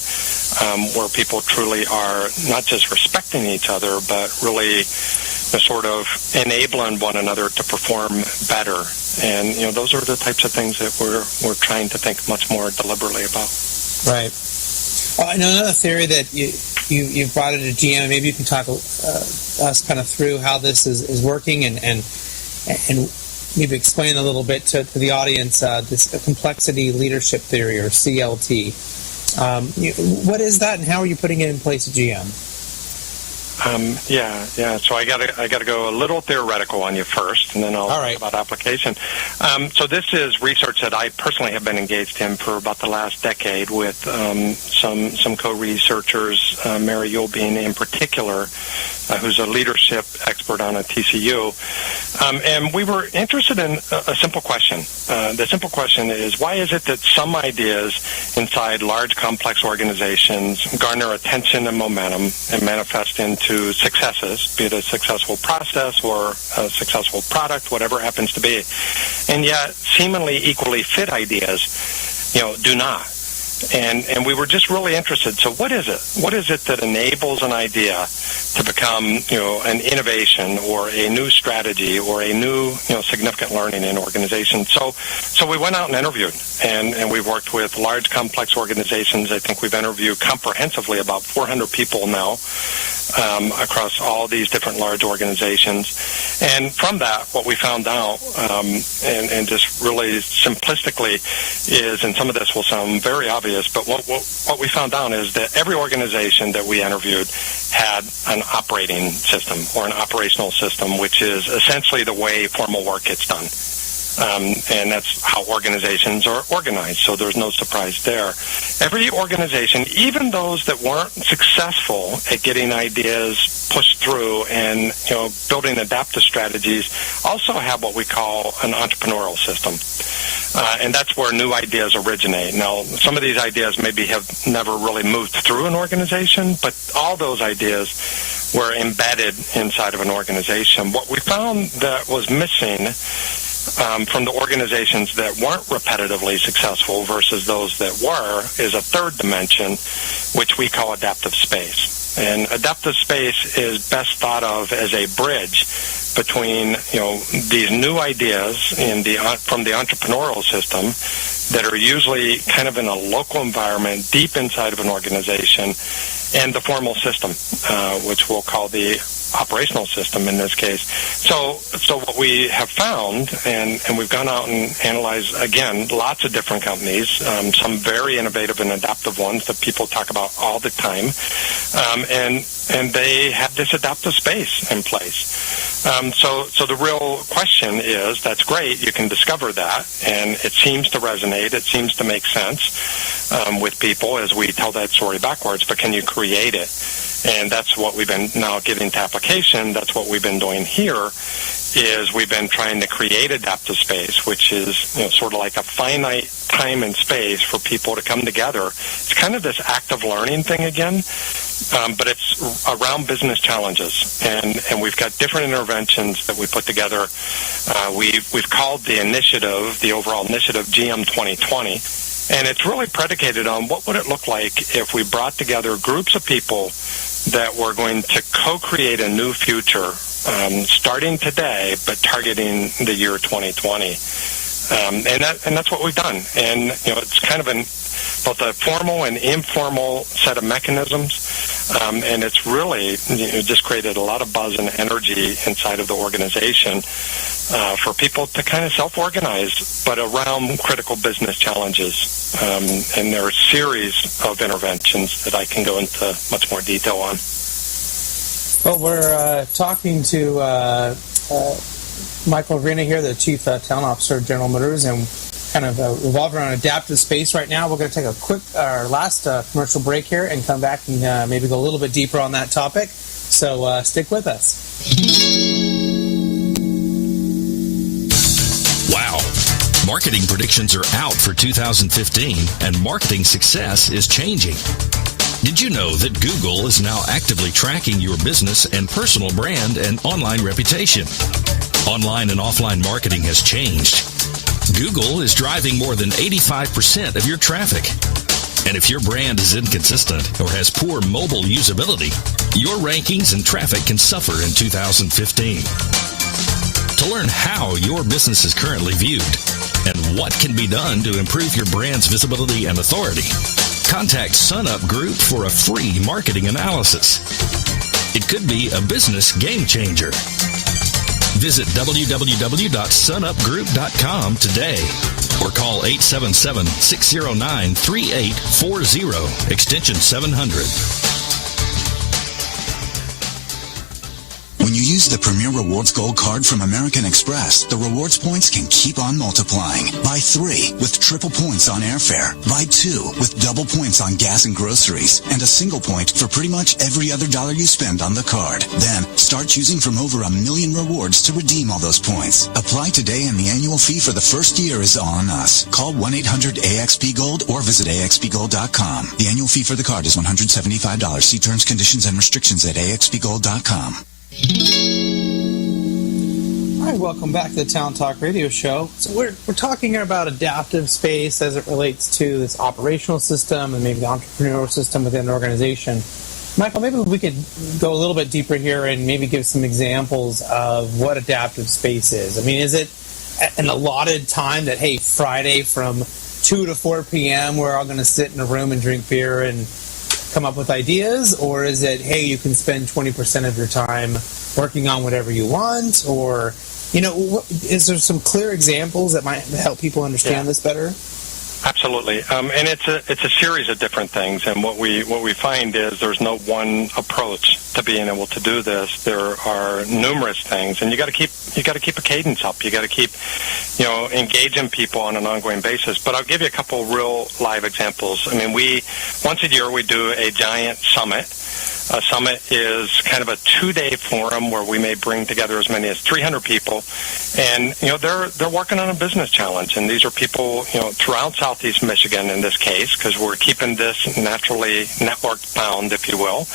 where people truly are not just respecting each other, but really sort of enabling one another to perform better. And, those are the types of things that we're trying to think much more deliberately about. Right. Well, I know another theory that you've brought into GM. Maybe you can talk us kind of through how this is working and maybe explain a little bit to the audience this complexity leadership theory, or CLT. What is that, and how are you putting it in place at GM? So I gotta go a little theoretical on you first, and then I'll talk about application. So this is research that I personally have been engaged in for about the last decade with some co-researchers, Mary Yulbein in particular, who's a leadership expert on at TCU. And we were interested in a simple question. The simple question is, why is it that some ideas inside large, complex organizations garner attention and momentum and manifest into successes, be it a successful process or a successful product, whatever it happens to be, and yet seemingly equally fit ideas, do not? And we were just really interested. So what is it? What is it that enables an idea to become, an innovation or a new strategy or a new, significant learning in organizations? So we went out and interviewed, and we've worked with large, complex organizations. I think we've interviewed comprehensively about 400 people now across all these different large organizations. And from that, what we found out, and just really simplistically is, and some of this will sound very obvious, but what we found out is that every organization that we interviewed had an operating system or an operational system, which is essentially the way formal work gets done. And that's how organizations are organized, so there's no surprise there. Every organization, even those that weren't successful at getting ideas pushed through and building adaptive strategies, also have what we call an entrepreneurial system. And that's where new ideas originate. Now, some of these ideas maybe have never really moved through an organization, but all those ideas were embedded inside of an organization. What we found that was missing from the organizations that weren't repetitively successful versus those that were is a third dimension, which we call adaptive space. And adaptive space is best thought of as a bridge between these new ideas from the entrepreneurial system that are usually kind of in a local environment deep inside of an organization, and the formal system, which we'll call the operational system in this case. So what we have found, and we've gone out and analyzed, again, lots of different companies, some very innovative and adaptive ones that people talk about all the time, and they have this adaptive space in place. So the real question is, that's great, you can discover that, and it seems to resonate, it seems to make sense with people as we tell that story backwards, but can you create it? And that's what we've been now giving to application. That's what we've been doing here, is we've been trying to create adaptive space, which is sort of like a finite time and space for people to come together. It's kind of this active learning thing again, but it's around business challenges. And we've got different interventions that we put together. We've called the initiative, the overall initiative, GM 2020. And it's really predicated on what would it look like if we brought together groups of people that were going to co-create a new future, starting today, but targeting the year 2020. And that's what we've done. And it's kind of both a formal and informal set of mechanisms, and it's really just created a lot of buzz and energy inside of the organization for people to kind of self-organize, but around critical business challenges. And there are a series of interventions that I can go into much more detail on. Well, we're talking to Michael Arena here, the Chief Talent Officer of General Motors, and kind of revolving around adaptive space right now. We're going to take our last commercial break here and come back and maybe go a little bit deeper on that topic. So stick with us. Wow. Marketing predictions are out for 2015, and marketing success is changing. Did you know that Google is now actively tracking your business and personal brand and online reputation? Online and offline marketing has changed. Google is driving more than 85% of your traffic. And if your brand is inconsistent or has poor mobile usability, your rankings and traffic can suffer in 2015. To learn how your business is currently viewed and what can be done to improve your brand's visibility and authority, contact SunUp Group for a free marketing analysis. It could be a business game changer. Visit www.sunupgroup.com today or call 877-609-3840, extension 700. When you use the Premier Rewards Gold Card from American Express, the rewards points can keep on multiplying. Buy 3 with triple points on airfare. Buy 2 with double points on gas and groceries. And a single point for pretty much every other dollar you spend on the card. Then, start choosing from over 1 million rewards to redeem all those points. Apply today and the annual fee for the first year is on us. Call 1-800-AXP-GOLD or visit AXPGold.com. The annual fee for the card is $175. See terms, conditions, and restrictions at AXPGold.com. All right, welcome back to the Talent Talk Radio Show. So we're talking about adaptive space as it relates to this operational system and maybe the entrepreneurial system within an organization. Michael, maybe we could go a little bit deeper here and maybe give some examples of what adaptive space is. I mean, is it an allotted time that, hey, Friday from 2 to 4 p.m. we're all going to sit in a room and drink beer and come up with ideas? Or is it, hey, you can spend 20% of your time working on whatever you want? Or, is there some clear examples that might help people understand this better? Absolutely, and it's a series of different things. And what we find is there's no one approach to being able to do this. There are numerous things, and you got to keep a cadence up. You got to keep engaging people on an ongoing basis. But I'll give you a couple real live examples. I mean, once a year we do a giant summit. A summit is kind of a 2-day forum where we may bring together as many as 300 people, and they're working on a business challenge. And these are people throughout Southeast Michigan in this case, because we're keeping this naturally network bound, if you will.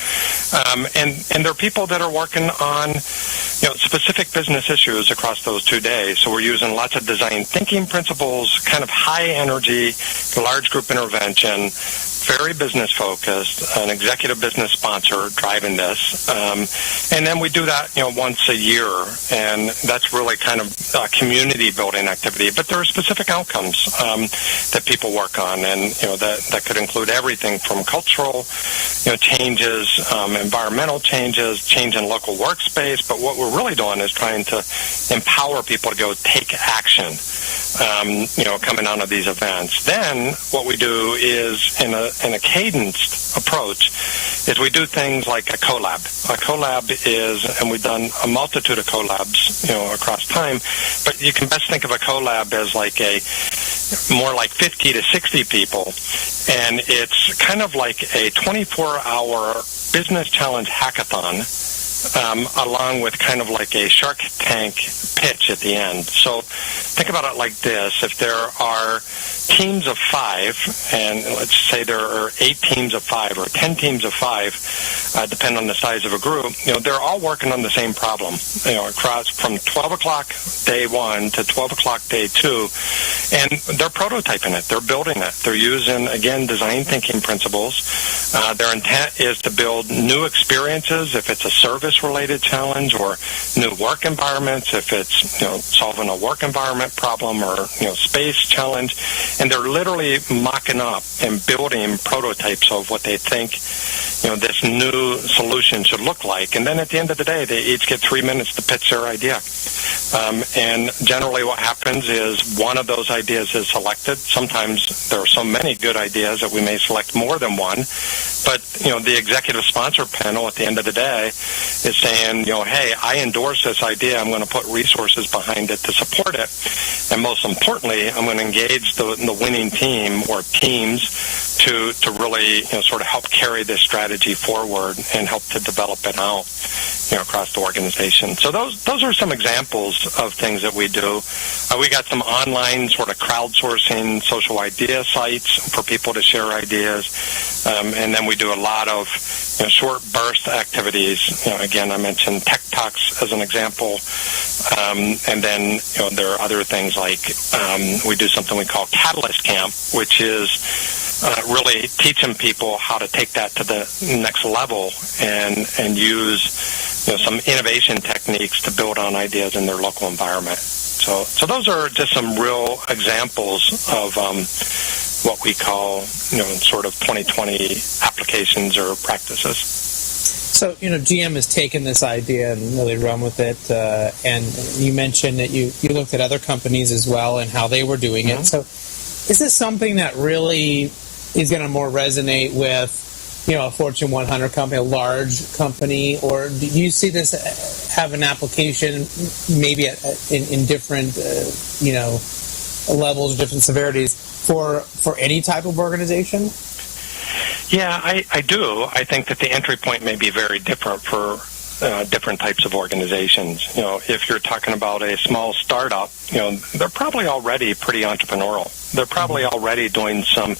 And they're people that are working on specific business issues across those 2 days. So we're using lots of design thinking principles, kind of high energy, large group intervention, very business focused, an executive business sponsor driving this, and then we do that once a year, and that's really kind of a community building activity. But there are specific outcomes that people work on, and that could include everything from cultural changes, environmental changes, change in local workspace. But what we're really doing is trying to empower people to go take action. Coming out of these events. Then what we do is, in a cadenced approach, is we do things like a collab. A collab is, and we've done a multitude of collabs, across time, but you can best think of a collab as like more like 50 to 60 people, and it's kind of like a 24-hour business challenge hackathon, along with kind of like a Shark Tank pitch at the end. So think about it like this. If there are teams of 5, and let's say there are 8 teams of 5 or 10 teams of 5, depending on the size of a group, they're all working on the same problem, across from 12 o'clock day 1 to 12 o'clock day 2, and they're prototyping it. They're building it. They're using, again, design thinking principles. Their intent is to build new experiences, if it's a service-related challenge, or new work environments, if it's, solving a work environment problem or, space challenge. And they're literally mocking up and building prototypes of what they think, this new solution should look like. And then at the end of the day, they each get 3 minutes to pitch their idea. And generally what happens is one of those ideas is selected. Sometimes there are so many good ideas that we may select more than one. But, the executive sponsor panel at the end of the day is saying, hey, I endorse this idea. I'm going to put resources behind it to support it. And most importantly, I'm going to engage the winning team or teams to really, sort of help carry this strategy forward and help to develop it out, across the organization. So those are some examples of things that we do. We got some online sort of crowdsourcing social idea sites for people to share ideas. And then we do a lot of short burst activities. Again, I mentioned Tech Talks as an example. And then there are other things like we do something we call Catalyst Camp, which is really teaching people how to take that to the next level and use some innovation techniques to build on ideas in their local environment. So those are just some real examples of what we call, sort of 2020 applications or practices. So, GM has taken this idea and really run with it. And you mentioned that you looked at other companies as well and how they were doing it. So is this something that really is going to more resonate with, a Fortune 100 company, a large company, or do you see this have an application maybe in different, levels, different severities for any type of organization? Yeah, I do. I think that the entry point may be very different for different types of organizations. If you're talking about a small startup, they're probably already pretty entrepreneurial. They're probably already doing some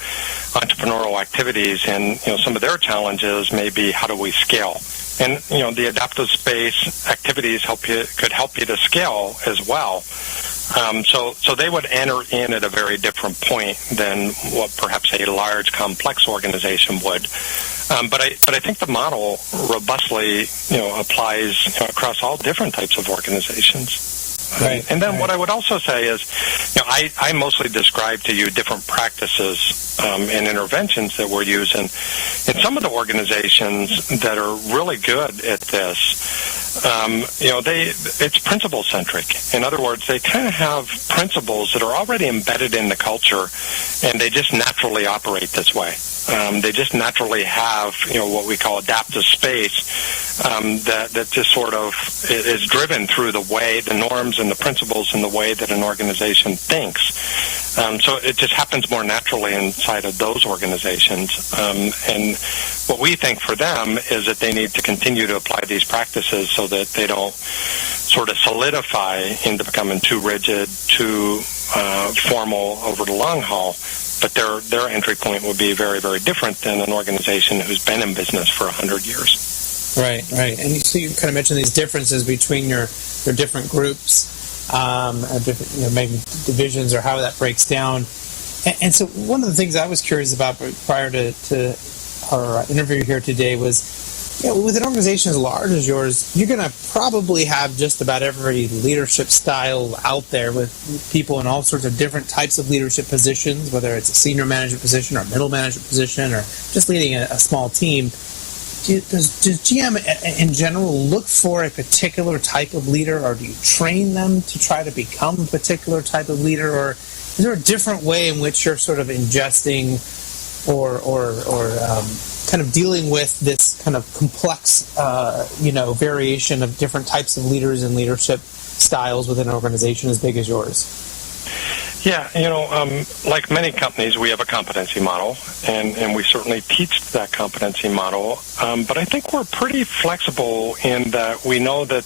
entrepreneurial activities, and some of their challenges may be how do we scale. And the adaptive space activities could help you to scale as well. So they would enter in at a very different point than what perhaps a large, complex organization would. But I think the model robustly, applies across all different types of organizations. Right. And then what I would also say is, I mostly describe to you different practices and interventions that we're using. And some of the organizations that are really good at this, it's principle-centric. In other words, they kind of have principles that are already embedded in the culture, and they just naturally operate this way. They just naturally have, what we call adaptive space that just sort of is driven through the norms and the principles and the way that an organization thinks. So it just happens more naturally inside of those organizations. And what we think for them is that they need to continue to apply these practices so that they don't sort of solidify into becoming too rigid, too formal over the long haul. But their entry point would be very, very different than an organization who's been in business for 100 years. Right. And so you kind of mentioned these differences between your different groups, different maybe divisions or how that breaks down. And so one of the things I was curious about prior to our interview here today was, with an organization as large as yours, you're going to probably have just about every leadership style out there with people in all sorts of different types of leadership positions, whether it's a senior management position or a middle management position or just leading a small team. Does GM in general look for a particular type of leader, or do you train them to try to become a particular type of leader, or is there a different way in which you're sort of ingesting or kind of dealing with this kind of complex, variation of different types of leaders and leadership styles within an organization as big as yours? Yeah, like many companies, we have a competency model, and we certainly teach that competency model. But I think we're pretty flexible in that we know that,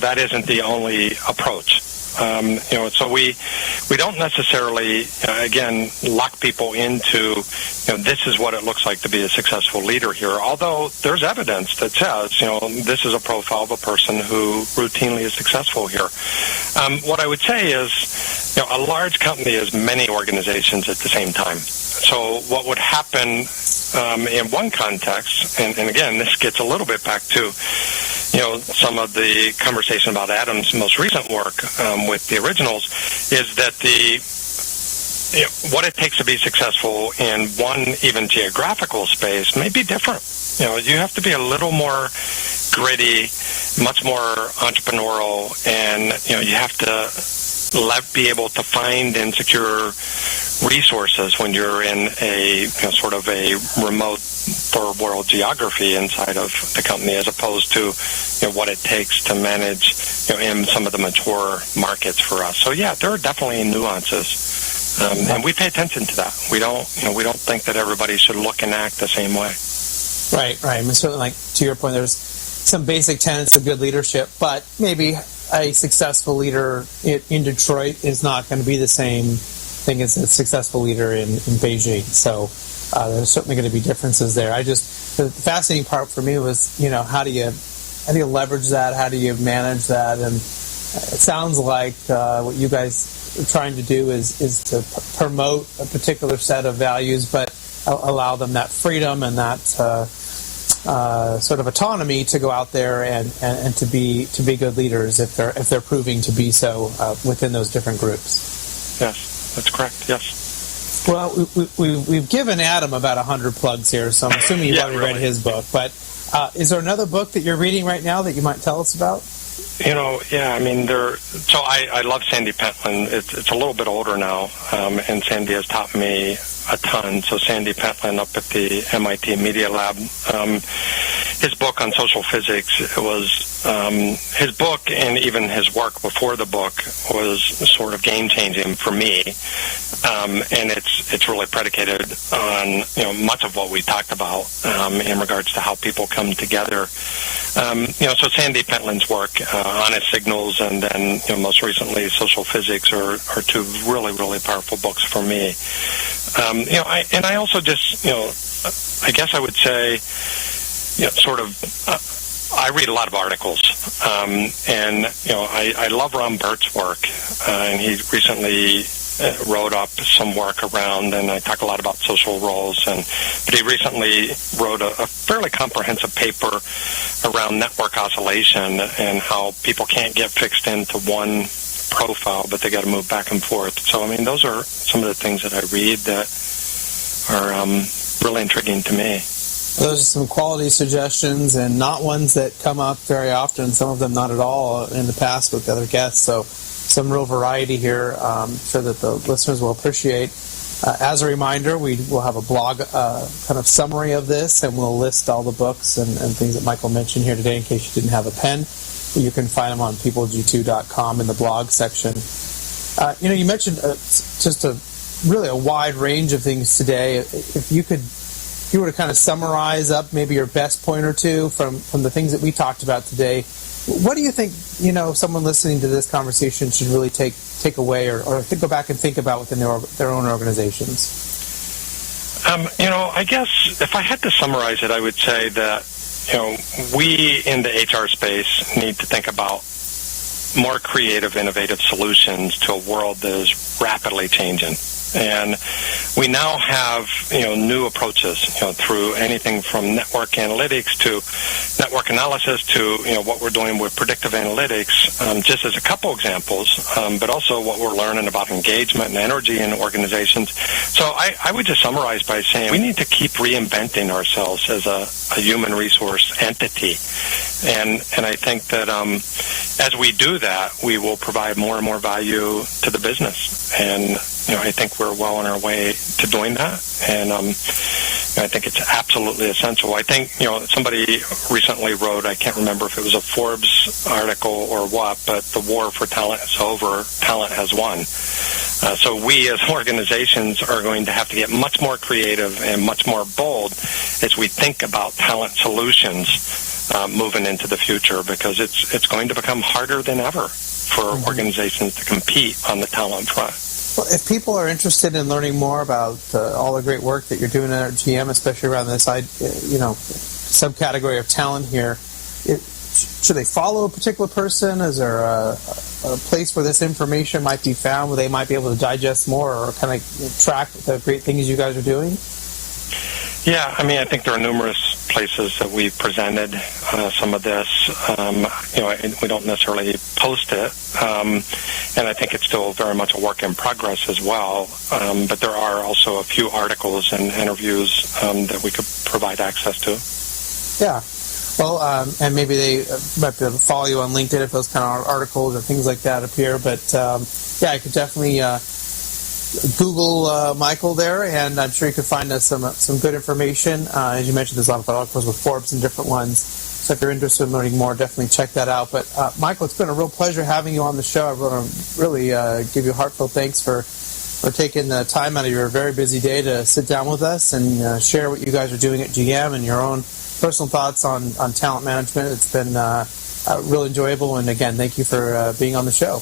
that isn't the only approach. So we don't necessarily, again, lock people into, this is what it looks like to be a successful leader here. Although there's evidence that says, this is a profile of a person who routinely is successful here. What I would say is, a large company is many organizations at the same time. So what would happen in one context, and again, this gets a little bit back to, some of the conversation about Adam's most recent work with the originals, is that what it takes to be successful in one even geographical space may be different. You have to be a little more gritty, much more entrepreneurial, and you have to be able to find and secure resources when you're in a sort of a remote third world geography inside of the company, as opposed to what it takes to manage in some of the mature markets for us. So yeah, there are definitely nuances, and we pay attention to that. We don't think that everybody should look and act the same way. Right. I mean, certainly, like to your point, there's some basic tenets of good leadership, but maybe a successful leader in Detroit is not going to be the same thing as a successful leader in Beijing. So there's certainly going to be differences there. The fascinating part for me was, how do you leverage that? How do you manage that? And it sounds like what you guys are trying to do is to promote a particular set of values, but allow them that freedom and that sort of autonomy to go out there and to be good leaders if they're proving to be so within those different groups. Yes, that's correct. Yes. Well, we've given Adam about 100 plugs here, so I'm assuming you've already read his book. But is there another book that you're reading right now that you might tell us about? I mean, so I love Sandy Pentland. It's a little bit older now, and Sandy has taught me a ton. So Sandy Pentland up at the MIT Media Lab, his book on social physics, it was his book, and even his work before the book was sort of game-changing for me. And it's really predicated on much of what we talked about in regards to how people come together. So Sandy Pentland's work, Honest Signals, and then most recently Social Physics are two really, really powerful books for me. I also just I guess I would say I read a lot of articles, and I love Ron Burt's work, and he recently wrote up some work around, and I talk a lot about social roles, but he recently wrote a fairly comprehensive paper around network oscillation and how people can't get fixed into one profile, but they got to move back and forth. So, I mean, those are some of the things that I read that are really intriguing to me. Those are some quality suggestions, and not ones that come up very often, some of them not at all in the past with other guests. So some real variety here. I'm sure that the listeners will appreciate. As a reminder, we will have a blog kind of summary of this, and we'll list all the books and things that Michael mentioned here today in case you didn't have a pen. You can find them on peopleg2.com in the blog section. You mentioned just really a wide range of things today. If you were to kind of summarize up maybe your best point or two from the things that we talked about today, what do you think, someone listening to this conversation should really take away or go back and think about within their own organizations? I guess if I had to summarize it, I would say that, we in the HR space need to think about more creative, innovative solutions to a world that is rapidly changing. And we now have, new approaches, through anything from network analytics to network analysis to, what we're doing with predictive analytics, just as a couple examples, but also what we're learning about engagement and energy in organizations. So I would just summarize by saying we need to keep reinventing ourselves as a human resource entity. And I think that as we do that, we will provide more and more value to the business. And I think we're well on our way to doing that. And I think it's absolutely essential. I think, somebody recently wrote, I can't remember if it was a Forbes article or what, but the war for talent is over, talent has won. So we as organizations are going to have to get much more creative and much more bold as we think about talent solutions moving into the future, because it's going to become harder than ever for organizations to compete on the talent front. Well, if people are interested in learning more about all the great work that you're doing at GM, especially around this, subcategory of talent here, should they follow a particular person? Is there a place where this information might be found, where they might be able to digest more or kind of track the great things you guys are doing? Yeah, I think there are numerous places that we've presented some of this. We don't necessarily post it, and I think it's still very much a work in progress as well. But there are also a few articles and interviews that we could provide access to. Yeah. Well, and maybe they might be able to follow you on LinkedIn if those kind of articles or things like that appear. But, I could definitely Google Michael there, and I'm sure you could find us some good information. As you mentioned, there's a lot of articles with Forbes and different ones. So if you're interested in learning more, definitely check that out. But, Michael, it's been a real pleasure having you on the show. I want to really give you a heartfelt thanks for taking the time out of your very busy day to sit down with us and share what you guys are doing at GM and your own personal thoughts on talent management. It's been real enjoyable, and again, thank you for being on the show.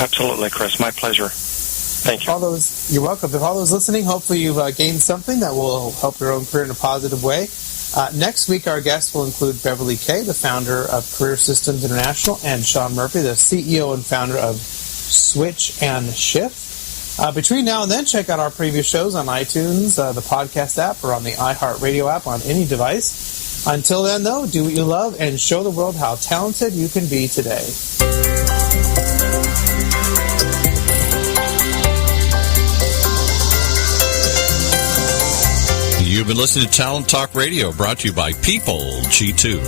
Absolutely, Chris. My pleasure. Thank you. You're welcome. To all those listening, hopefully you've gained something that will help your own career in a positive way. Next week, our guests will include Beverly Kay, the founder of Career Systems International, and Sean Murphy, the CEO and founder of Switch and Shift. Between now and then, check out our previous shows on iTunes, the podcast app, or on the iHeartRadio app on any device. Until then, though, do what you love and show the world how talented you can be today. You've been listening to Talent Talk Radio, brought to you by People G2.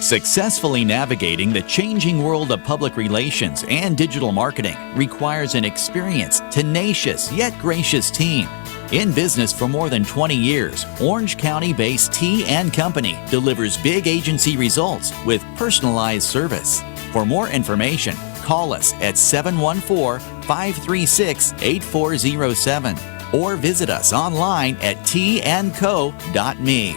Successfully navigating the changing world of public relations and digital marketing requires an experienced, tenacious, yet gracious team. In business for more than 20 years, Orange County-based T & Company delivers big agency results with personalized service. For more information, call us at 714-536-8407 or visit us online at tandco.me.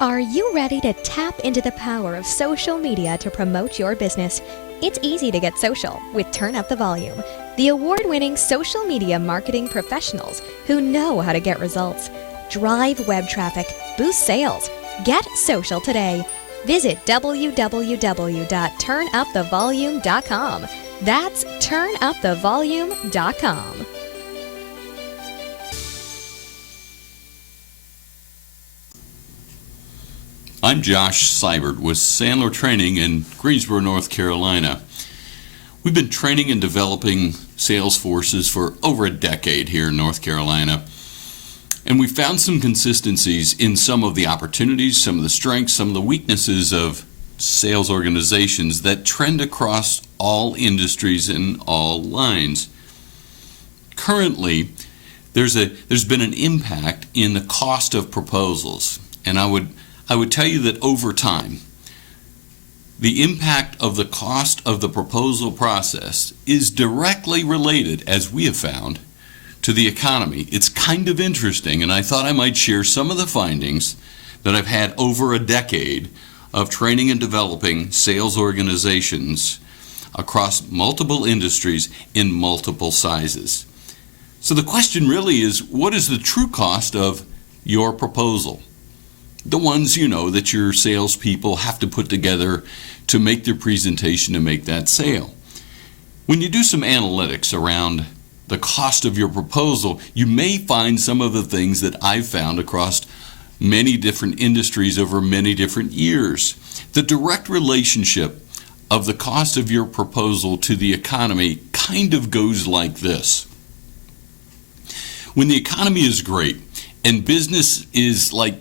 Are you ready to tap into the power of social media to promote your business? It's easy to get social with Turn Up the Volume, the award-winning social media marketing professionals who know how to get results. Drive web traffic, boost sales, get social today. Visit www.turnupthevolume.com. That's turnupthevolume.com. I'm Josh Seibert with Sandler Training in Greensboro, North Carolina. We've been training and developing sales forces for over a decade here in North Carolina. And we found some consistencies in some of the opportunities, some of the strengths, some of the weaknesses of sales organizations that trend across all industries and all lines. Currently, there's been an impact in the cost of proposals. And I would tell you that over time, the impact of the cost of the proposal process is directly related, as we have found, to the economy. It's kind of interesting, and I thought I might share some of the findings that I've had over a decade of training and developing sales organizations across multiple industries in multiple sizes. So the question really is, what is the true cost of your proposal? The ones, that your salespeople have to put together to make their presentation to make that sale. When you do some analytics around the cost of your proposal, you may find some of the things that I've found across many different industries over many different years. The direct relationship of the cost of your proposal to the economy kind of goes like this. When the economy is great and business is like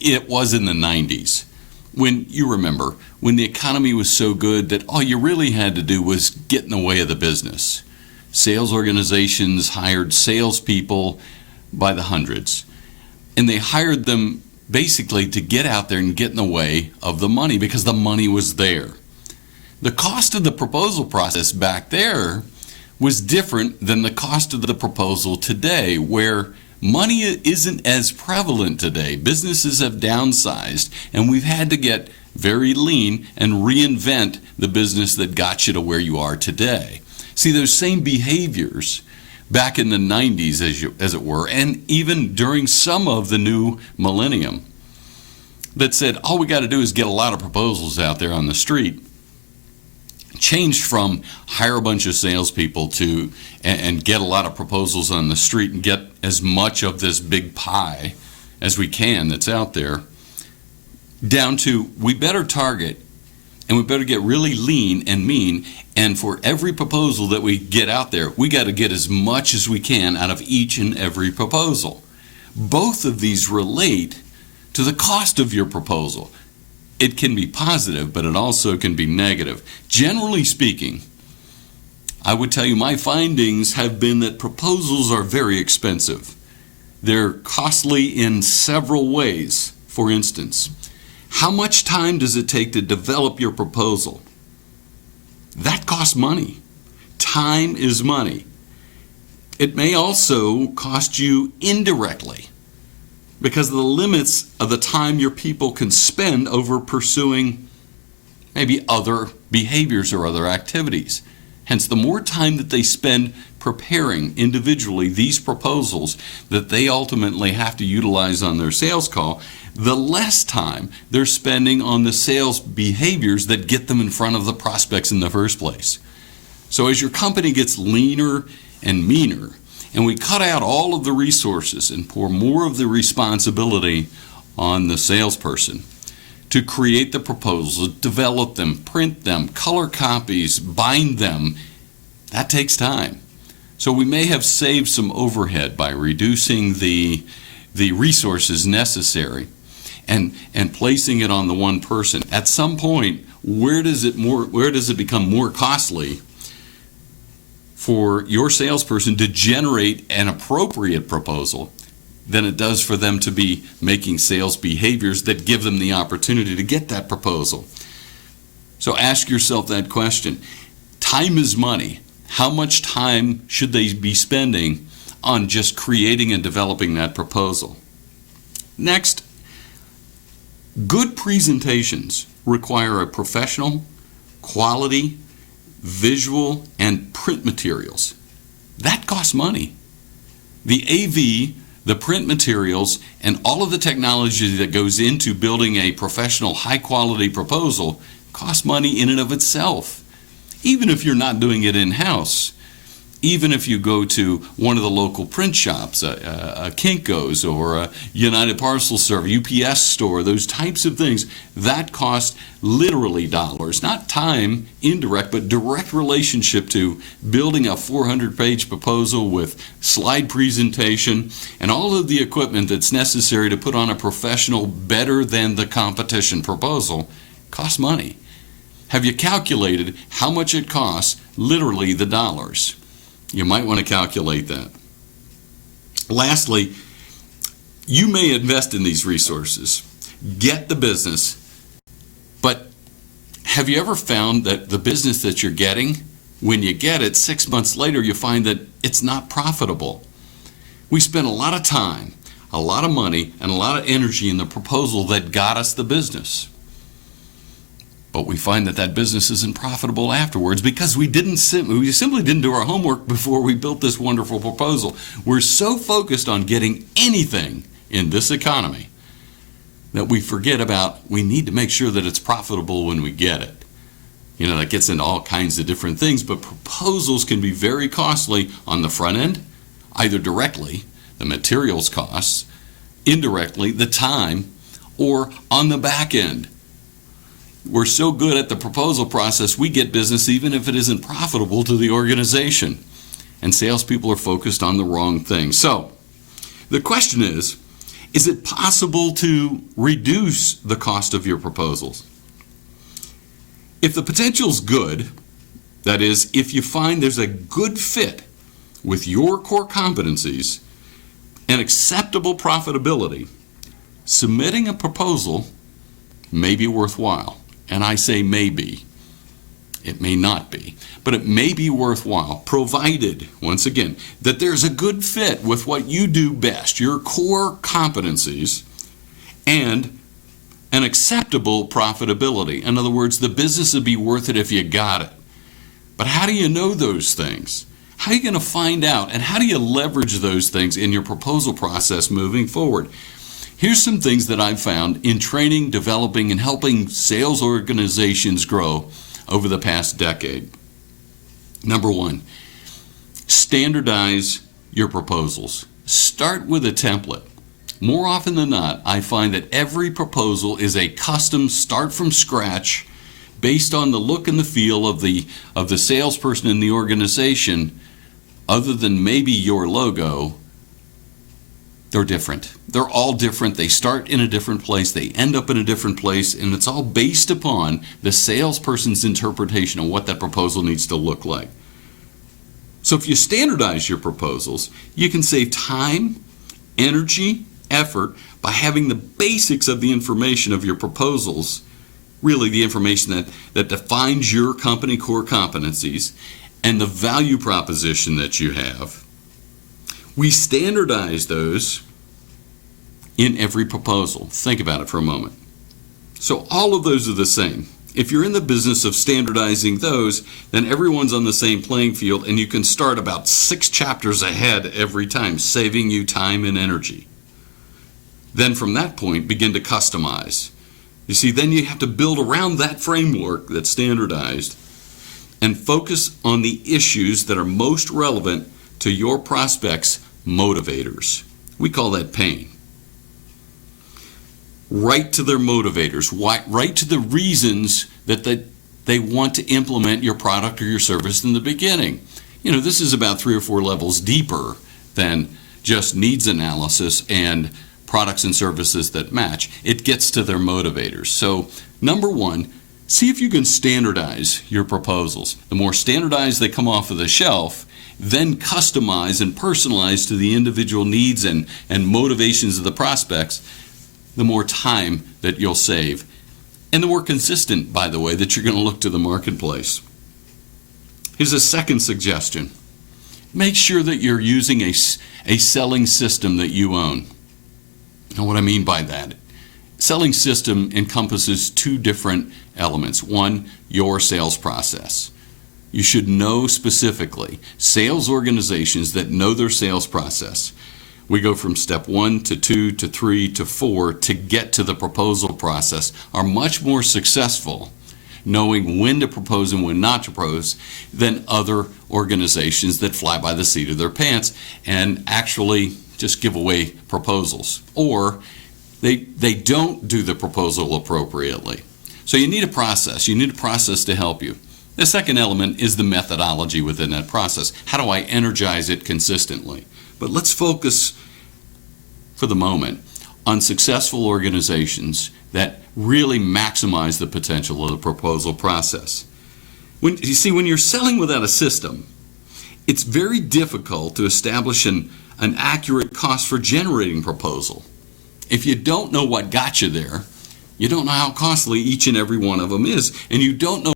it was in the 90s, when the economy was so good that all you really had to do was get in the way of the business. Sales organizations hired salespeople by the hundreds, and they hired them basically to get out there and get in the way of the money because the money was there. The cost of the proposal process back there was different than the cost of the proposal today, where money isn't as prevalent today. Businesses have downsized, and we've had to get very lean and reinvent the business that got you to where you are today. See, those same behaviors back in the 90s, as it were, and even during some of the new millennium, that said all we got to do is get a lot of proposals out there on the street, changed from hire a bunch of salespeople to and get a lot of proposals on the street and get as much of this big pie as we can that's out there, down to we better target and we better get really lean and mean, and for every proposal that we get out there, we got to get as much as we can out of each and every proposal. Both of these relate to the cost of your proposal. It can be positive, but it also can be negative. Generally speaking, I would tell you my findings have been that proposals are very expensive. They're costly in several ways. For instance, how much time does it take to develop your proposal? That costs money. Time is money. It may also cost you indirectly because of the limits of the time your people can spend over pursuing maybe other behaviors or other activities. Hence, the more time that they spend preparing individually these proposals that they ultimately have to utilize on their sales call, the less time they're spending on the sales behaviors that get them in front of the prospects in the first place. So as your company gets leaner and meaner, and we cut out all of the resources and pour more of the responsibility on the salesperson to create the proposals, develop them, print them, color copies, bind them, that takes time. So we may have saved some overhead by reducing the resources necessary and placing it on the one person. At some point, where does it become more costly for your salesperson to generate an appropriate proposal than it does for them to be making sales behaviors that give them the opportunity to get that proposal? So ask yourself that question. Time is money. How much time should they be spending on just creating and developing that proposal? Next, good presentations require a professional, quality, visual, and print materials. That costs money. The AV, the print materials, and all of the technology that goes into building a professional, high-quality proposal costs money in and of itself. Even if you're not doing it in-house, even if you go to one of the local print shops, a Kinko's or a United Parcel Service, UPS store, those types of things, that cost literally dollars, not time, indirect, but direct relationship to building a 400-page proposal with slide presentation and all of the equipment that's necessary to put on a professional, better than the competition proposal costs money. Have you calculated how much it costs, literally the dollars? You might want to calculate that. Lastly, you may invest in these resources, get the business, but have you ever found that the business that you're getting, when you get it, 6 months later, you find that it's not profitable? We spent a lot of time, a lot of money, and a lot of energy in the proposal that got us the business. But we find that business isn't profitable afterwards because we simply didn't do our homework before we built this wonderful proposal. We're so focused on getting anything in this economy that we forget about we need to make sure that it's profitable when we get it. That gets into all kinds of different things, but proposals can be very costly on the front end, either directly, the materials costs, indirectly, the time, or on the back end. We're so good at the proposal process, we get business even if it isn't profitable to the organization. And salespeople are focused on the wrong thing. So, the question is it possible to reduce the cost of your proposals? If the potential's good, that is, if you find there's a good fit with your core competencies and acceptable profitability, submitting a proposal may be worthwhile. And I say maybe. It may not be. But it may be worthwhile, provided, once again, that there's a good fit with what you do best, your core competencies, and an acceptable profitability. In other words, the business would be worth it if you got it. But how do you know those things? How are you going to find out? And how do you leverage those things in your proposal process moving forward? Here's some things that I've found in training, developing, and helping sales organizations grow over the past decade. Number one, standardize your proposals. Start with a template. More often than not, I find that every proposal is a custom start from scratch based on the look and the feel of the salesperson in the organization. Other than maybe your logo, they're different. They're all different. They start in a different place. They end up in a different place. And it's all based upon the salesperson's interpretation of what that proposal needs to look like. So if you standardize your proposals, you can save time, energy, effort by having the basics of the information of your proposals, really the information that defines your company core competencies and the value proposition that you have. We standardize those in every proposal. Think about it for a moment. So all of those are the same. If you're in the business of standardizing those, then everyone's on the same playing field and you can start about 6 chapters ahead every time, saving you time and energy. Then from that point, begin to customize. You see, then you have to build around that framework that's standardized and focus on the issues that are most relevant to your prospects' motivators. We call that pain. Right to their motivators, right to the reasons that they want to implement your product or your service in the beginning. This is about 3 or 4 levels deeper than just needs analysis and products and services that match. It gets to their motivators. So, number one, see if you can standardize your proposals. The more standardized they come off of the shelf, then customize and personalize to the individual needs and motivations of the prospects, the more time that you'll save. And the more consistent, by the way, that you're going to look to the marketplace. Here's a second suggestion. Make sure that you're using a selling system that you own. Now, what I mean by that, selling system encompasses 2 different elements. One, your sales process. You should know specifically. Sales organizations that know their sales process. We go from step 1 to 2 to 3 to 4 to get to the proposal process, are much more successful knowing when to propose and when not to propose than other organizations that fly by the seat of their pants and actually just give away proposals, or they don't do the proposal appropriately. So you need a process. You need a process to help you. The second element is the methodology within that process. How do I energize it consistently? But let's focus for the moment on successful organizations that really maximize the potential of the proposal process. When you're selling without a system, it's very difficult to establish an accurate cost for generating proposal. If you don't know what got you there, you don't know how costly each and every one of them is, and you don't know